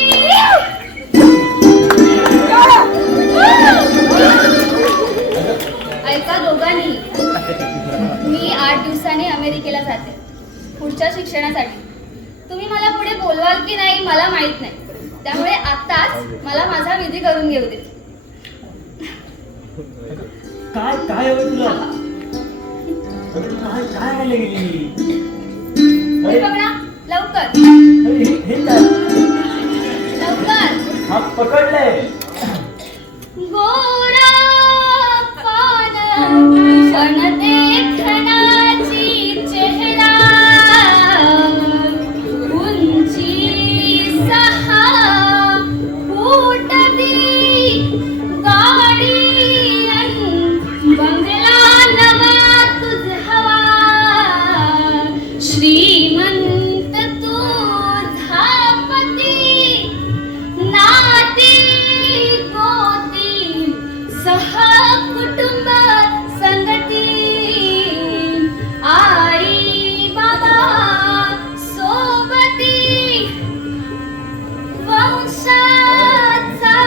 आणि अमेरिकेला जाते पुढच्या शिक्षणासाठी. तुम्ही मला पुढे बोलवाल की नाही मला माहित नाही, त्यामुळे आत्ताच मला माझा विधी करून घेऊ दे. काय काय हवं तुला? काय काय आले गेली? हे बघ ना, लवकर हे काय? लवकर. हा पकडलंय. गोरा पान क्षण देखनाची चेहरा, उंची 6 फूट दी गाडी अन बंगला नवा तुझ हवा, श्रीमंत तुझा पती, नाती गोती सह कुटुंब संगती, आई बाबा सोबती, वंशाचा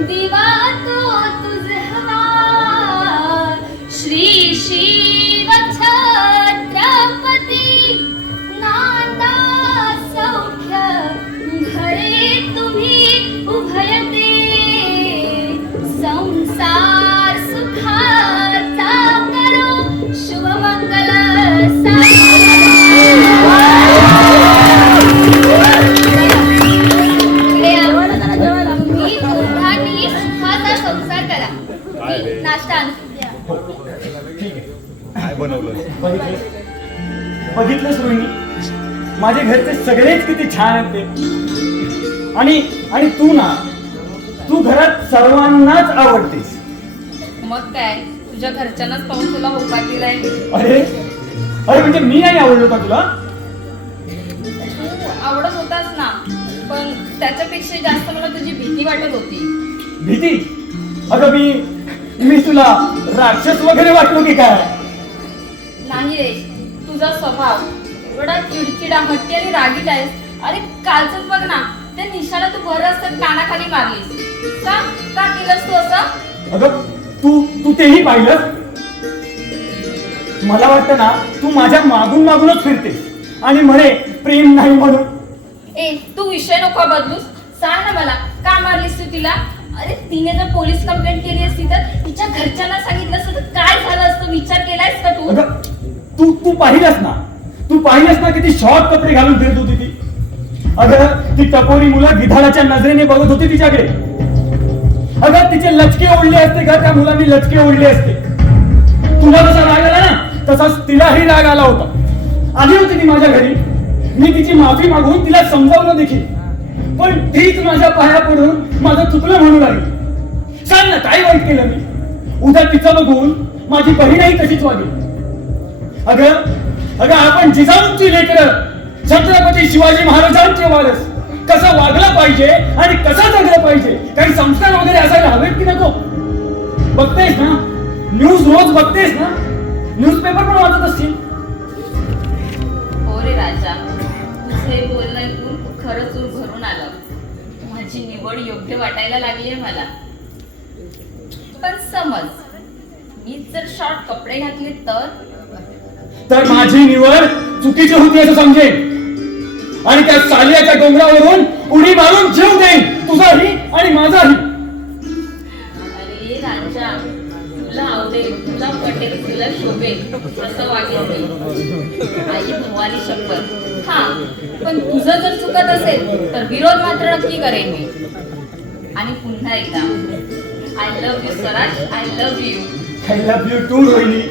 दिवा तो तुझ हवा, श्री शिव छत्रपती, नांदा सौख्य घरे तुम्ही उभयते, संसार सुखाचा करो शुभमंगल तुम्ही दोघांनी सुखाचा संसार करा. मी नाश्ता आणते. बघितलंस रोहिणी, माझे घरचे सगळेच किती छान आहेत ते. आणि तू ना, तू घरात सर्वांनाच आवडतेस. मग काय, तुझ्या घरच्यांनाच पाहून तुला होकार दिलाय. अरे अरे म्हणजे मी नाही आवडलो का तुला? तू आवडत होतास ना, पण त्याच्यापेक्षा जास्त मला तुझी भीती वाटत होती. भीती? अगं मी तुला राक्षस वगैरे वाटलो की काय? नाही रे, तुझा स्वभाव एवढा चिडचिडा, हट्टी आणि रागीट आहेस. अरे कालच बघ ना, त्या निशाला तू बरंच तर कानाखाली मारलीस. का केलंस तू असं? अगं तू तेही पाहिलं? मला वाटतं ना, तू माझ्या मागूनच फिरतेस आणि म्हणे प्रेम नाही म्हणून. ए, तू विषय नको बदलूस. सांग ना मला, का मारलीस तू तिला? अरे तिने जर पोलीस कंप्लेंट केली असती तर तिच्या घरच्यांना सांगितलं असतं तर काय झालं असतं? विचार केलायस का तू? अगं तू पाहिलंस ना किती शॉर्ट कपडे घालून फिरत होती ती. अगं ती टपोरी मुलं गिधाडाच्या नजरेने बघत होती तिच्याकडे. अगं तिचे लचके ओढले असते का त्या मुलांनी लचके ओढले असते. तुला जसा राग आला ना, तसाच तिलाही राग आला होता. आली होती ती माझ्या घरी. मी तिची माफी मागून तिला समजावलं देखील, पण तीच माझ्या पाया पडून माझं चुकलं म्हणू लागली. सांग ना, काय वाईट केलं मी? उद्या तिचं बघून माझी बहीणही तशीच वागेल. अगं आपण जिजाऊंची लेकरं, छत्रपती शिवाजी महाराजांचे वारस, कसं वागलं पाहिजे आणि कसं जगलं पाहिजे, काही संस्कार वगैरे असायला हवेत की नको? बघतेस ना, न्यूज रोज बघतेस ना, न्यूजपेपर पण वाचत असतील. हो रे राजा, तुझे बोलणं ऐकून खरंच तू भरून आलं. माझी निवड योग्य वाटायला लागली आहे मला. पण समज मीच जर शॉर्ट कपडे घातले तर माझी निवड चुकीची होती असं समजेन आणि त्या सालियाच्या डोंगरावरून उडी मारून जीव देईन, तुझाही आणि माझाही. अरे राजा, तुला आवडेल, तुला पटेल, तुला शोभेल असं वागेल मी. आई भवानी शपथ. हा, पण तुझं जर चुकत असेल तर विरोध मात्र नक्की करेन मी. आणि पुन्हा एकदा, I love you Swaraj, I love you. I love you too, Rohini.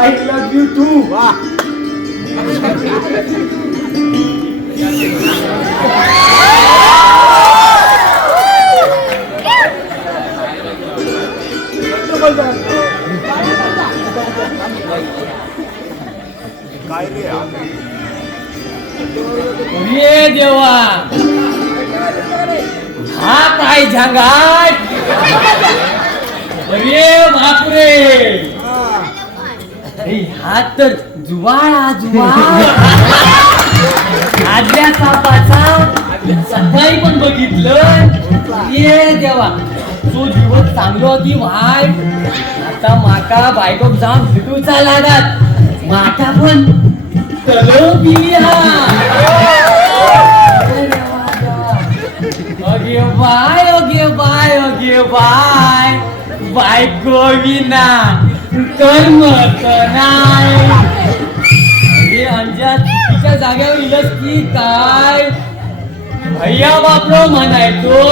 I love you too. काय रे? ये देवा, हा काय झांगाट! अरे बापरे, हा तर जुवाळा आदल्या सापाचा सकाळी पण बघितलं. ये देवा, तो दिवस चांगलो की वाईट आता माका बायको जाम भेटूचा लागत. माता पण तलव दिली हा अगे बाय बायको विना कर्मत नाही अरे आमच्या चुकीच्या जाग्यावर इलस की काय भैया बापरो म्हणायचो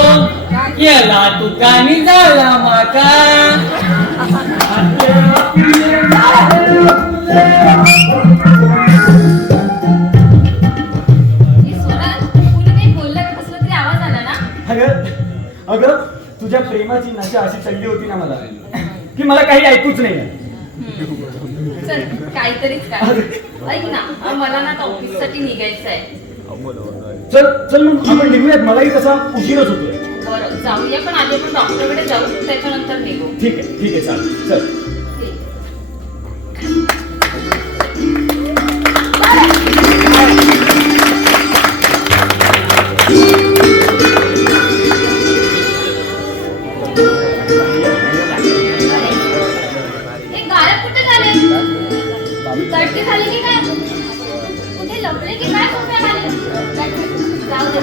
केला तुकानी झाला माका अगं तुझ्या प्रेमाची नशा अशी चढली होती ना मला की मला काही ऐकूच नाही. चल काहीतरीच काय ऐक ना मला ना ऑफिस साठी निघायचं आहे. चल चल मग आपण निघूयात. मलाही तसा उशीरच होतोय. बरं जाऊया पण आधी आपण डॉक्टरकडे जाऊ त्याच्यानंतर निघू. ठीक आहे चालेल चल. तडकी झाली की काय कुठे लपले की काय जाऊ दे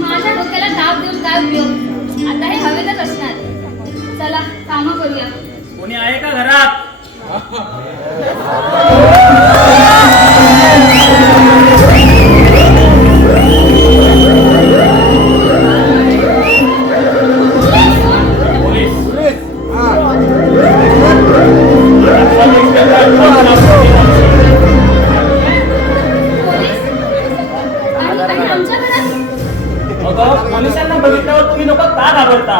माझ्या डोक्याला ताप देऊन काय उपयोग आता हे हवेतच असणार. चला कामं करूया. कोणी आहे का घरात? पोलिसांना बघितल्यावर तुम्ही लोक का घाबरता?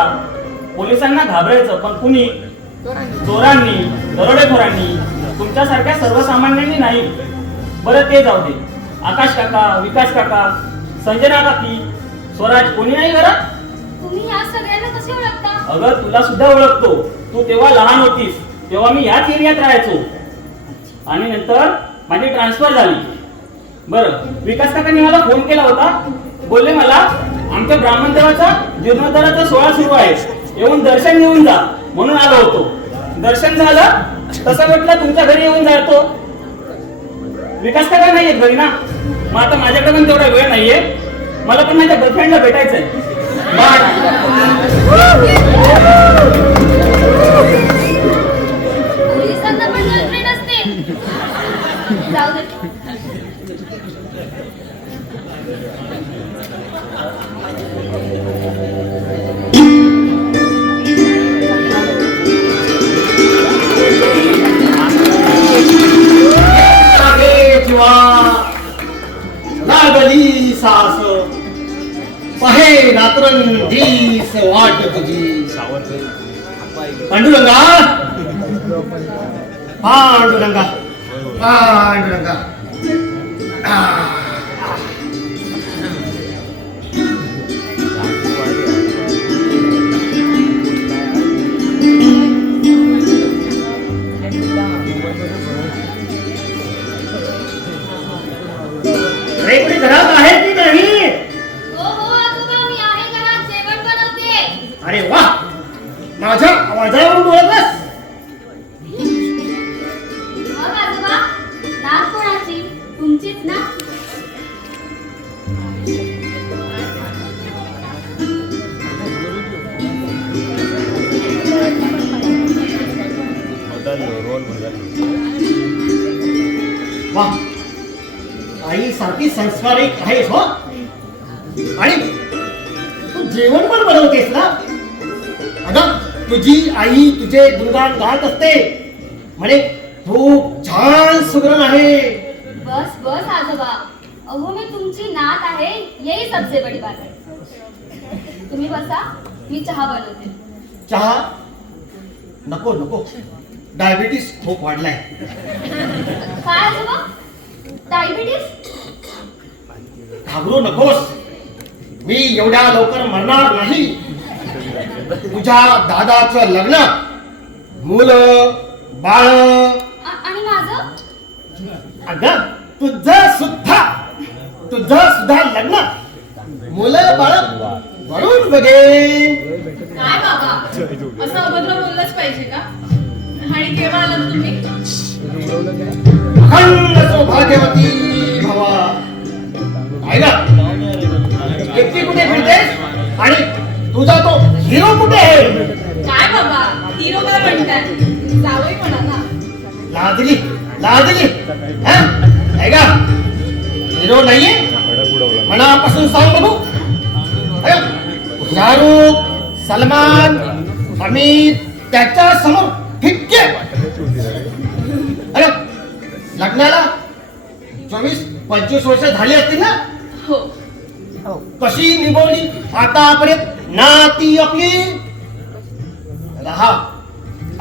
पोलिसांना घाबरायचं पण कुणी? चोरांनी, दरोडेखोरांनी, तुमच्यासारख्या सर्वसामान्यांनी नाही. बरं ते जाऊ दे. आकाश काका, विकास काका, संजना काकी, स्वराज कोणी नाही घरात? तुम्ही या सगळ्यांना कसे ओळखता? अगं तुला सुद्धा ओळखतो. तू तेव्हा लहान होतीस तेव्हा मी याच एरियात राहायचो आणि नंतर माझी ट्रान्सफर झाली. बरं विकास काकांनी मला फोन केला होता. बोलले मला आमच्या ब्राह्मण देवाचा जीर्णोद्धाराचा सोहळा सुरू आहे, येऊन दर्शन घेऊन जा म्हणून आलो होतो. दर्शन झालं तसं म्हटलं तुमच्या घरी येऊन जातो. विकास काका नाहीये घरी ना. मग आता माझ्याकडे पण तेवढा वेळ नाहीये. मला पण माझ्या गर्लफ्रेंडला भेटायचंय. पोलिसांना पण गर्लफ्रेंड असते. जाऊ दे. लागली सास पहे रात्रंदिवस वाट तुझी. पांडुरंगा पांडुरंगा पांडुरंगा. कोणी घरात आहे की नाही? हो आजोबा मी आहे घरात. जेवण बनवते. अरे वा माझ्या आवाजावरून ओळखलंस? मग आजोबा नात कोणाची? तुमचीच ना. वा आई सारखी संस्कारिक आहेस हो. आणि तू जेवण पण बनवतेस ना. अगं तुझी आई तुझे गुणगान गात असते म्हणे खूप छान सुगरण आहे. बस बस आजोबा. अहो मी तुमची नात आहे यही सबसे बड़ी बात है. तुम्ही बसा मी चहा बनवते. चहा नको नको. डायबिटीस खूप वाढलाय. काय आजोबा? डायबिटीस? घाबरू नकोस. मी एवढ्या लवकर मरणार नाही. तुझ्या दादाचं लग्न, मुलं बाळ आणि माझं? अगं तुझं सुद्धा लग्न, मुलं बाळ वरून बघेन. काय बाबा असं अभद्र बोललंच पाहिजे का? आणि केव्हा आलात तुम्ही? अखंड सौभाग्यवती भवा. ऐका, एकटी कुठे फिरतेस आणि तुझा तो हिरो कुठे आहे? काय बाबा, हिरो काय म्हणताय? जावई म्हणा ना. लाजली लाजली. ऐका, हिरो नाहीये मनापासून सांग बघू. शाहरुख, सलमान, अमित त्याच्या समोर ठिक्के. अरे लग्नाला 24-25 वर्ष झाली असतील ना? हो. कशी निभवली आतापर्यंत नाती आपली? रहा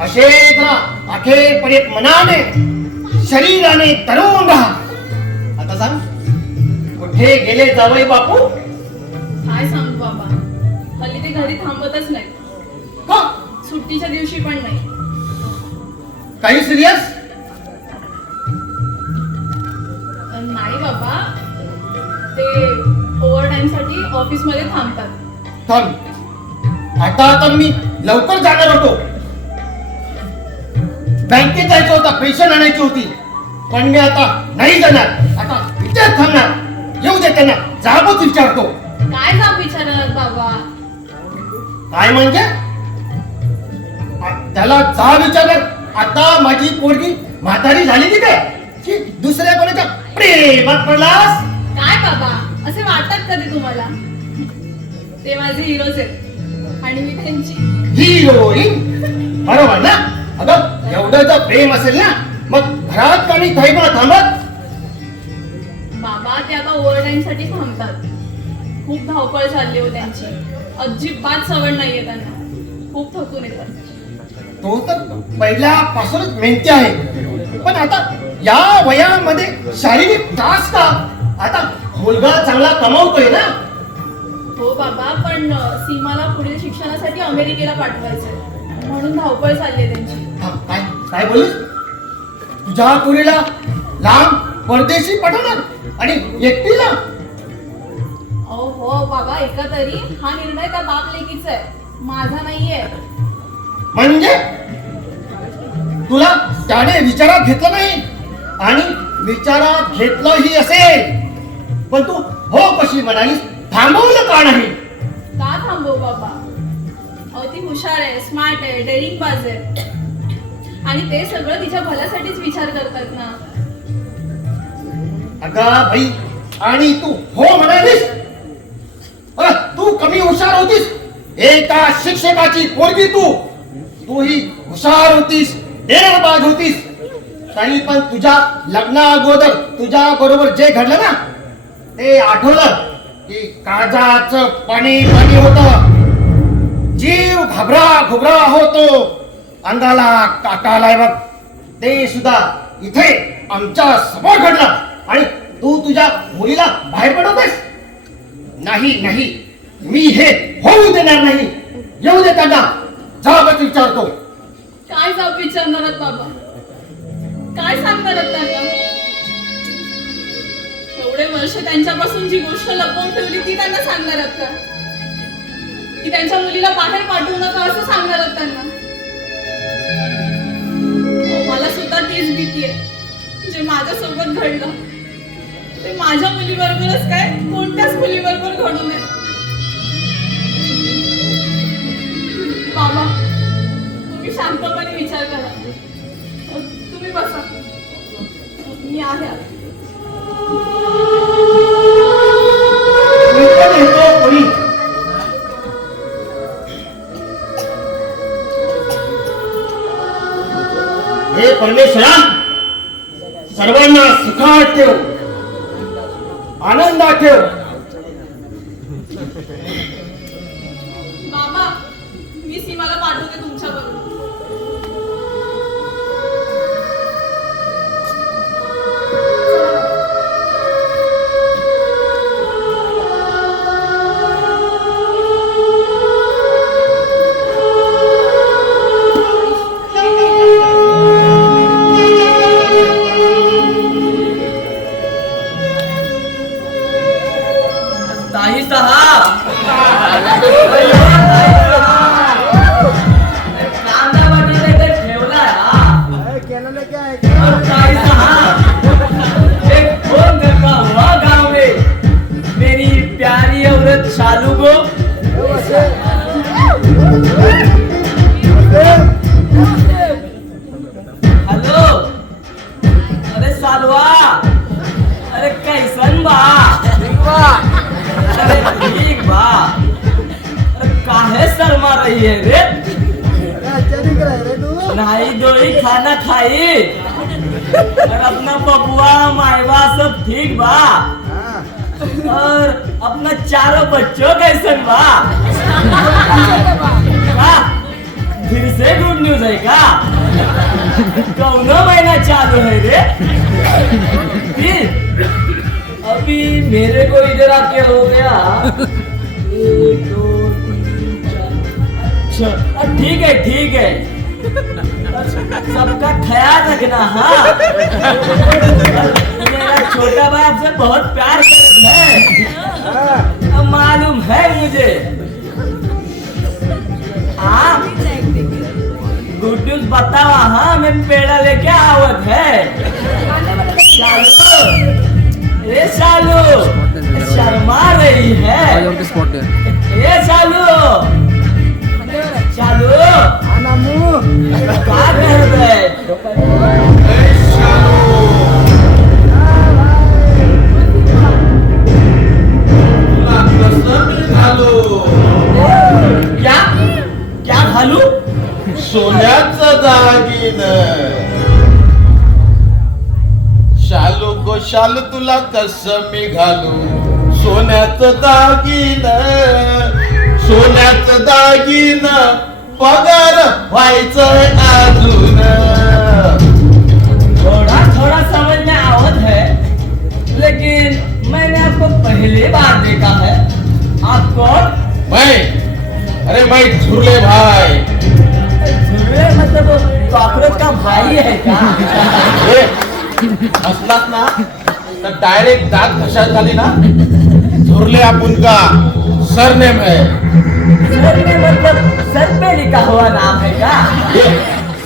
असेच राहा अखेरपर्यंत मनाने शरीराने तरुण राहा. आता सांग, कुठे गेले जावई बापू? काय सांगू बाबा, हल्ली ते घरी थांबतच नाही. का? सुट्टीच्या दिवशी पण नाही. काही सिरियस? नाही बाबा, ते ओव्हर टाइम साठी ऑफिस मध्ये थांबतात. थांब, आता मी लवकर जाणार होतो. बँकेत जायचं होतं, पेन्शन आणायची होती, पण मी आता नाही जाणार. आता इथेच थांबणार. येऊ दे त्यांना, जाबच विचारतो. काय जाब विचारणार बाबा? काय म्हणजे? त्याला जा विचारणार. आता माझी पोरगी म्हातारी झाली की काय, की दुसऱ्या कोणाच्या प्रेमात पडलास? काय बाबा, असे वाटतात कधी तुम्हाला? ते माझे हिरोज आहेत आणि मी त्यांची. हिरोईन? बरोबर ना? अगं एवढं जर प्रेम असेल ना, मग घरात काही थैबा थांबत? बाबा ते आता ओव्हर टाइम साठी थांबतात. खूप धावपळ चालली हो त्यांची. अजिबात सवड नाहीये त्यांना. खूप थकून येतात. तो तर पहिल्यापासूनच मेहनती आहे, पण आता या वयामध्ये शारीरिक त्रास का? आता मुलगा चांगला कमावतोय ना? हो बाबा, पण सीमाला पुढील शिक्षणासाठी अमेरिकेला पाठवायचंय, म्हणून धावपळ चालली आहे त्यांची. काय काय बोललीस? तुझ्या पुरीला लांब परदेशी पाठवणार आणि एकटीला? हो बाबा, एका तरी हा निर्णय त्या बाप लेकीचा आहे, माझा नाहीये. म्हणजे तुला त्याने विचारात घेतलं नाही, आणि विचारात घेतलंही असेल पण तू हो कशी म्हणालीस? थांबवलं का नाही? का थांबव बाबा? अहो ती हुशार आहे, स्मार्ट आहे, डेअरिंग बाज आहे, आणि ते सगळं तिच्या भल्यासाठीच विचार करतात ना. अगं भाई, आणि तू हो म्हणालीस? तू कमी हुशार होतीस? एका शिक्षकाची पोरगी तू ही हुशार होतीस, डेरबाज होतीस. तरी पण तुझ्या लग्ना अगोदर तुझ्या बरोबर जे घडलं ना, ते आठवलं की काळजाचं पाणी पाणी होत. जीव घबरा होतो, अंगाला काटा आलाय बघ. ते सुद्धा इथे आमच्या समोर घडलं, आणि तू तुझ्या मुलीला बाहेर पडवतेस? नाही नाही, मी हे होऊ देणार नाही. येऊ दे त्यांना, जाबच विचारतो. काय जाब विचारणार आहात बाबा? काय सांगणार आहात त्यांना? एवढे वर्ष त्यांच्यापासून जी गोष्ट लपवून ठेवली ती त्यांना सांगणार आहात का? की त्यांच्या मुलीला बाहेर पाठवू नका असं सांगणार आहात त्यांना? मला सुद्धा तीच भीती आहे. जे माझ्यासोबत घडलं ते माझ्या मुलीबरोबरच काय कोणत्याच मुलीबरोबर घडू नये. बाबा तुम्ही शांतपणे विचार करा. तुम्ही बसा, मी आहे आता. मी पण येतो कोणी. हे परमेश्वरा, सर्वांना सुखात ठेव, आनंदात ठेव. बाबा मी सीमाला पाठवते तुमच्या बरोबर. ताई साहेब, और भाई साहब, एक फोन करता हुआ गांव में मेरी प्यारी औरत शालू को हेलो, अरे सालवा, अरे कैसन बा? अरे ठीक बा। अरे काहे शर्मा रही है रे? नहीं दोई खाना खाई और अपना बबुआ मायवा सब ठीक बा और अपना चारों बच्चों कैसन बा? का? फिर से गुड न्यूज है का? कौनो महीना चालू है रे? फिर अभी मेरे को इधर आके हो गया 1 2 3 4 ठीक है ठीक है, सबका ख्याल रखना। हाँ, मेरा छोटा भाई आपसे बहुत प्यार करता है, अब मालूम है मुझे। हाँ, गुड न्यूज बताओ। हाँ, मैं पेड़ा लेके आवत है। शालू, ए शालू, शर्मा रही है। स्पॉट ए शालू, शालू, क्या कर रहे? क्या क्या घालू? सोन्याचं दागिन शालू गो शालू, तुला कसं मी घालू? सोन्याचं दागिन, सोन्याचं दागिन, पगार व्हायचंय अजून। थोड़ा थोड़ा समझ में आवत है, लेकिन मैंने आपको पहली बार देखा है। आप कौन? अरे मैं झुरले भाई। झुर्रे मतलब कॉकरोच का भाई है क्या? असलास ना तर डायरेक्ट दात घशात झाली ना, झुरले आपण का सरनेम है। सर में मतलब सर पे लिखा हुआ नाम है क्या? ये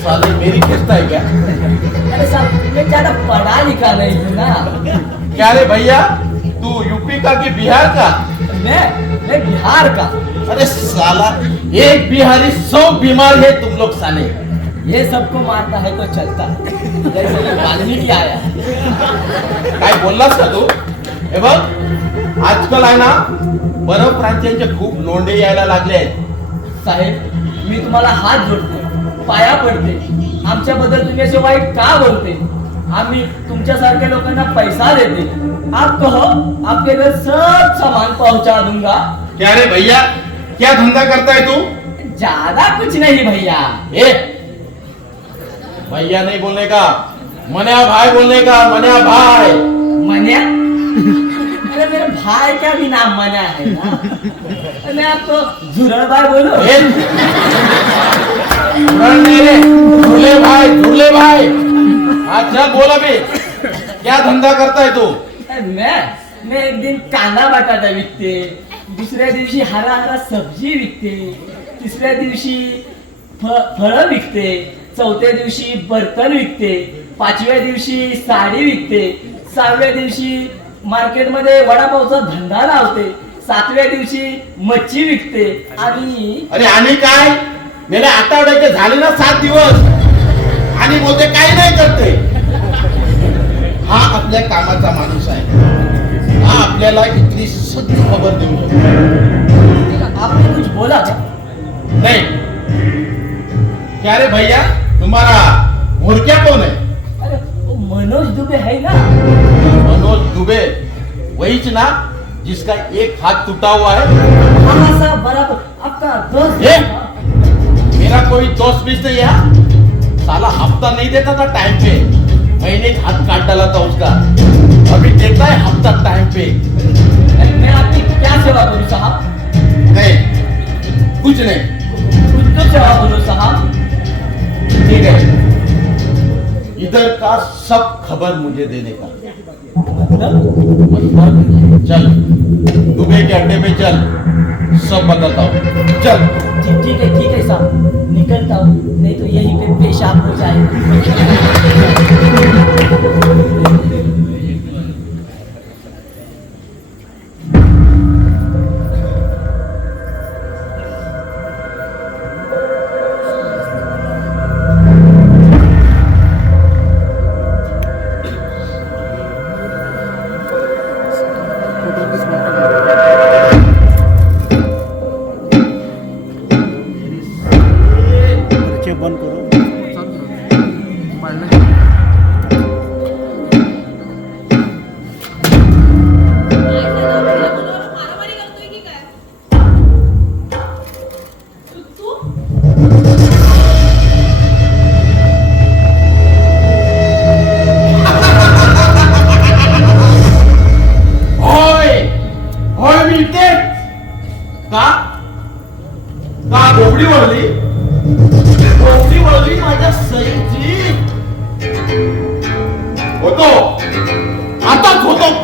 साले मेरी किस्त है क्या? अरे साहब, मैं ज्यादा पढ़ा लिखा नहीं हूँ ना। क्या रे भैया, तू यूपी का कि बिहार का? मैं बिहार का। अरे साला, एक बिहारी 100 बीमार है तुम लोग साले। ये सबको मारता है तो चलता है, जैसे ये वाल्मीकि आया। काय बोललास का तू? हे बघ, आजकाल आहे ना बर्फ प्रांतांचे खूप लोंढे यायला लागले आहेत। साहेब, मी तुम्हाला हात जोडते, पाया पडते, आमच्याबद्दल तुम्ही असे वाईट का बोलते? आम्ही तुमच्यासारख्या लोकांना पैसा देते। आप कहो, आपके घर सब सामान पहुंचा दूंगा। क्या रे भैया, क्या धंधा करता है तू? ज्यादा कुछ नहीं भैया। ए, भैया नहीं बोलने का, मन्या भाई बोलने का, मन्या भाई। मन्या? अरे मेरे भाई का भी नाम मन्या है ना। मैं आपको झुरड़ भाई बोलूं? ए, झूले भाई, झूले भाई। अच्छा बोल अभी, क्या धंदा करता है तू? मैं एक दिन कांदा बटाटा विकते, दुसऱ्या दिवशी हरा हरा सब्जी विकते, तिसऱ्या दिवशी फळं विकते, चौथ्या दिवशी बर्तन विकते, पाचव्या दिवशी साडी विकते, सहाव्या दिवशी मार्केटमध्ये वडापावचा धंदा लावते, सातव्या दिवशी मच्छी विकते आणि अरे आणि काय, गेल्या आठवड्याचे झाले ना 7 दिवस आणि बोलते काही नाही करते। हा आपल्या कामाचा माणूस आहे, हा आपल्याला इतनी सत्य खबर देऊ शकतो। आपने कुछ बोला क्या? नहीं। क्या रे भैया, तुम्हारा मुर्गिया कौन है? अरे वो मनोज दुबे है ना। मनोज दुबे, वहीच ना जिसका एक हाथ टूटा हुआ है। हाँ साहब, बराबर, आपका दोस्त। ये? मेरा कोई दोस्त भी नहीं है, साला हफ्ता नहीं देता था टाइम पे, महीने हाथ काट डाला था उसका, अभी देता है हफ्ता टाइम पे। मैं आपकी क्या सेवा करूं साहब? नहीं, कुछ नहीं। कुछ तो सेवा करो साहब। ठीक है, इधर का सब खबर मुझे देने का। मतलब चल दुबे के अड्डे पे चल, सब बताता हूँ। चल। ठीक है साहब, निकलता हूँ, नहीं तो यहीं पे पेशाब हो जाएगा।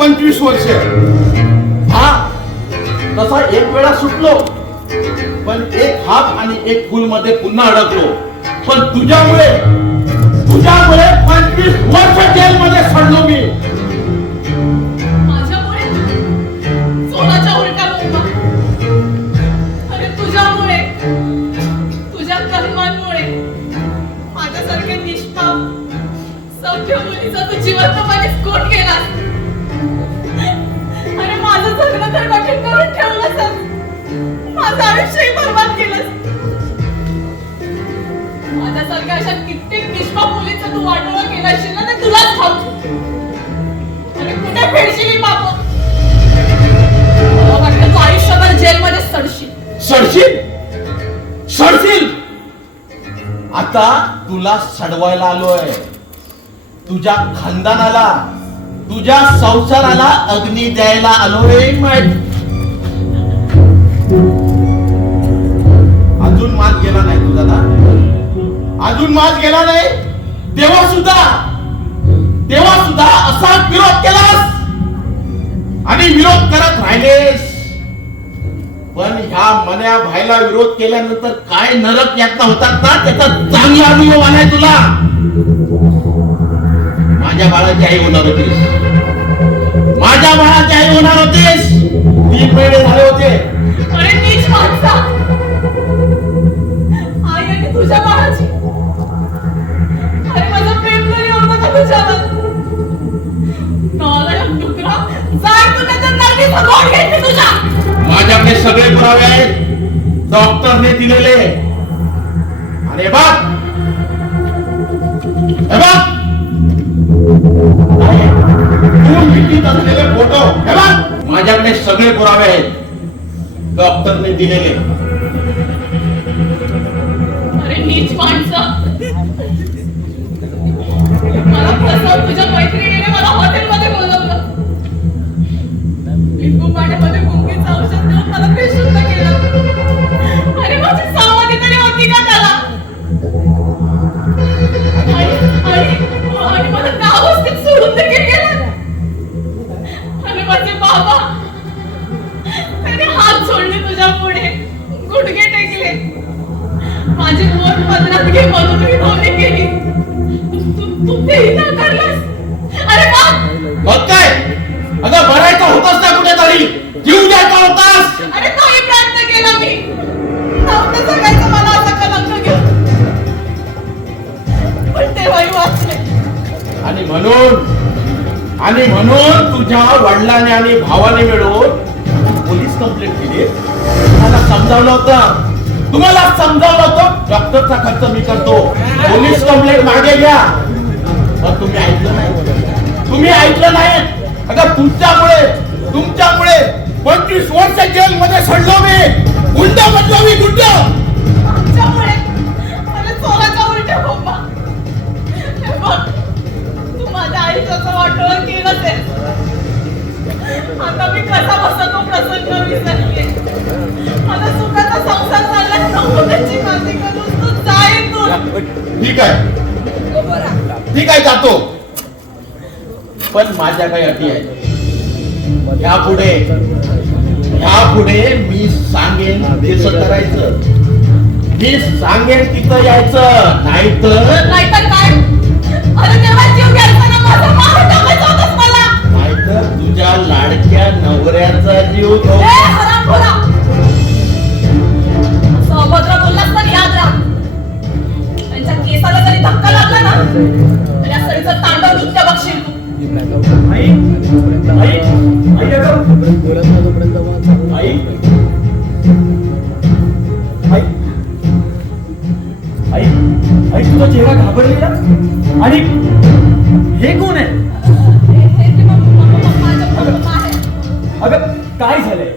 25 वर्ष. हा तसा एक वेळा सुटलो, पण एक हात आणि एक फुल मध्ये पुन्हा अडकलो. पण तुझ्यामुळे 25 वर्ष जेलमध्ये सडलो मी. माझ्यामुळे सोनाच्या उलट्या बोंबा. अरे तुझ्यामुळे, तुझ्या कर्मांमुळे माझ्यासारखे निष्पाप सभ्य मुलीचा तू जिवंतपणेच कोट केलास. अरे माझं जगणं तर कठीण करून ठेवलंस, माझं आयुष्यही बरबाद केलंस. माझ्यासारख्या अशा कित्येक निष्पाप मुलीचं तू वाटोळं केलं असेल ना, ते तुलाच ठाऊक. अरे कुठे फेडशील ही पाप? मला वाटलं तू आयुष्यभर जेलमध्ये सडशील. सडशील. आता तुला सडवायला आलोय. तुझ्या खानदानाला, तुझ्या संसाराला अग्नी द्यायला आलोय. अजून मात गेला नाही तुझा ना, अजून मात गेला नाही. तेव्हा सुद्धा असा विरोध केलास आणि विरोध करत राहिलेस. पण ह्या मन्या भाईला विरोध केल्यानंतर काय नरक यातना होतात ना, त्याचा चांगला अनुभव आलाय तुला. माझ्या बाळाची आई होणार होतीस, माझ्या बाळाची आई होणार होतीस. 3 महिने झाले होते. अरे नीच माणसा, आई आणि तुझ्या बाळाची. अरे माझं प्रेम तरी होतं का तुझ्यावर? नालायक डुकरा, जाय तू त्याच्या नरडीचा गोड घेतली तुझ्या. माझ्याकडे सगळे पुरावे आहेत, डॉक्टरने दिलेले. आणि हे बघ, तू मिठीत असलेले फोटो हे बघ, माझ्याकडे सगळे पुरावे आहेत, डॉक्टरने दिलेले. अरे नीच माणसा, मला फसवून तुझ्या मैत्रिणीने मला हॉटेलमध्ये बोलवलं. लिंबू पाण्यामध्ये गुंगीचं औषध देऊन मला बेशुद्ध केलं. अरे माझी संमती तरी होती का त्याला? आणि मला त्या अवस्थेत सोडून देखील गेलं. आणि माझे बाबा, त्याने हात सोडले तुझ्या पुढे, गुडघे टेकले. माझी पोट पदरात घे म्हणून विनवणी केली. तू तेही नाकारलास. अरे मग काय? अगं भरायचं होतच ना कुठेतरी, जीव द्यायचा होतास. अरे तोही प्रयत्न केला मी. नव्हतं सगळ्याचं मला असं कलंक घेऊन, पण तेव्हाही वाचले. आणि म्हणून तुझ्या वडिलांनी आणि भावाने मिळून पोलीस कंप्लेंट केली. तुम्हाला समजावलं होतं डॉक्टरचा खर्च मी करतो, पोलीस कंप्लेंट मागे घ्या. पण तुम्ही ऐकलं नाही. अगं तुमच्यामुळे 25 वर्ष जेलमध्ये सडलो मी. गुंड बनलो मी, गुंड. आमच्यामुळे अरे चोराच्या उलट्या बोंबा. हे बघ, तू माझ्या आयुष्याचं वाटोळं केलंच आहे. आता मी कसा बसा तो प्रसंग विसरले. मला सुखाचा संसार चालला नको त्याची काळजी करून तू जा इथून. ठीक आहे जातो. पण माझ्या काही अटी आहेत. ह्यापुढे मी सांगेन तसं करायचं. मी सांगेन तिथं यायचं, नाहीतर काय? अरे तेव्हा जीव घ्यायचा ना माझा, मारून टाकायचा होतास मला. नाहीतर तुझ्या लाडक्या नवऱ्याचा जीव घेऊ. ए हरामखोरा, असं अभद्र बोललास तर याद राख. त्यांच्या केसाला जरी धक्का लागला ना, तर या सळीचं तांडव नृत्य बघशील तू. आई तुझा चेहरा घाबरलेला. आणि हे कोण आहे? हे की माझ्या आहे. अगं काय झालंय?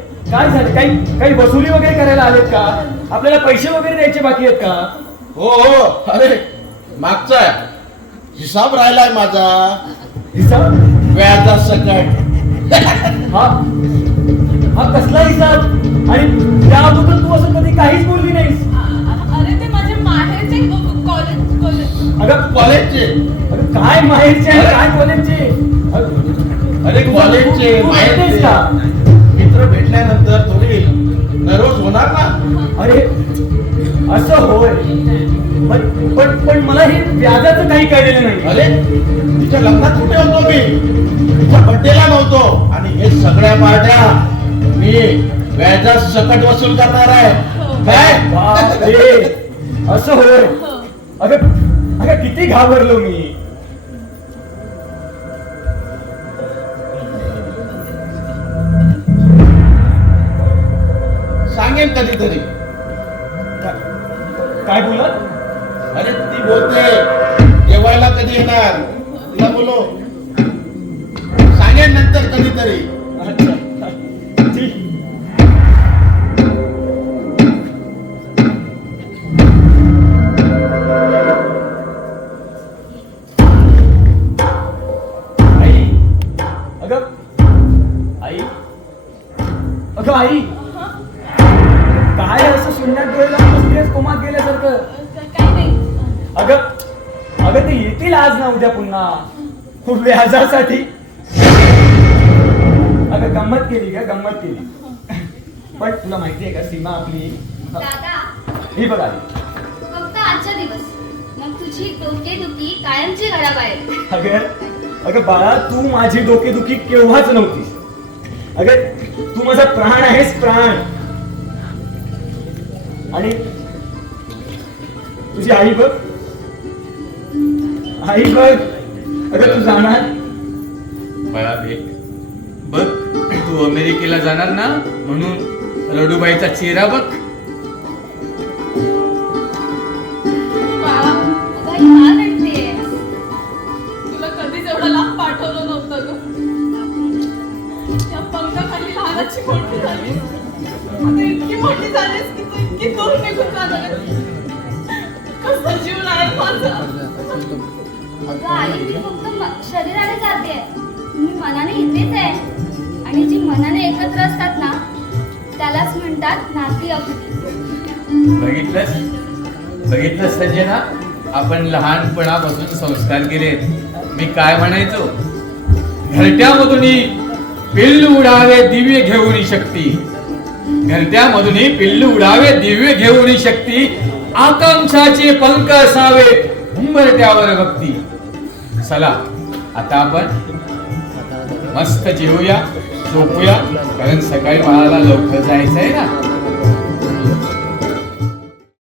काही वसुली वगैरे करायला आलेत का? आपल्याला पैसे वगैरे द्यायचे बाकी आहेत का? हो. अरे मागचा हिसाब राहिलाय माझा, हिसाब? व्याजासकट. हा कसला हिसाब? आणि त्या अगोदर तू असं कधी काहीच बोलली नाहीस. अरे ते माझे माहेरचे कॉलेज. अगं कॉलेजचे? अगं काय माहेरचे आणि काय कॉलेजचे? अरे कॉलेजचे तू बाहेरचे भेटतेस का? मित्र भेटल्यानंतर थोडी नर्वस होणार ना. अरे असं होय पण मला हे व्याजाचं काही कळलेलं नाही. अरे तिच्या लग्नात कुठे होतो मी, तिच्या बड्डेला नव्हतो, आणि हे सगळ्या पार्ट्या मी व्याजात सकट वसूल करणार आहे. काय बापरे, असं होय. अगं किती घाबरलो मी. सांगेन कधीतरी. काय बोलत? अरे ती बोलते जेवायला कधी येणार, तिला बोलो सांगेन नंतर कधीतरी. अच्छा ठीक. आई, अगं आई, काय असं शून्यात डोळ्याला बसलीस कोमात गेल्यासारखं? काही नाही. अगं ते येतील आज ना उद्या पुन्हा व्याजासाठी. अगं गंमत केली का, गंमत केली. पण तुला माहितीये का सीमा आपली दादा ही बघा फक्त आजचा दिवस, मग तुझी डोकेदुखी कायमची घराबाहेर. अगं बाळा, तू माझी डोकेदुखी केव्हाच नव्हतीस. अगं तू माझा प्राण आहेस, प्राण. आणि तुझी आई बघ, आई बघ. अगं तू जाणार? बाळा भेट बघ, तू अमेरिकेला जाणार ना, म्हणून रडूबाईचा चेहरा बघ. बाळा, अगं आई का रडतेस? तुला कधीच एवढं लांब पाठवलं नव्हतं ग. त्या पंखाखाली लहानाची मोठी झाली, आता इतकी मोठी झालीस की तू इतकी दूर निघून जाणार आहेस. कसं जीव राहील माझा. अगं आई, मी फक्त शरीराने जाते, मी मनाने इथेच आहे. आणि जी मनाने एकत्र असतात ना, त्यालाच म्हणतात नाती आपली. बघितलंस संजना, आपण लहानपणापासून संस्कार केले. मी काय म्हणायचो, घरट्यामधून पिल्लू उडावे दिव्य घेऊन शक्ती, घरट्यामधून पिल्लू उडावे दिव्य घेऊन शक्ती, आकांक्षाचे पंख असावे उंबरट्यावर भक्ती. चला आता आपण मस्त जेवूया, झोपूया, कारण सकाळी बाळाला लवकर जायचंय ना.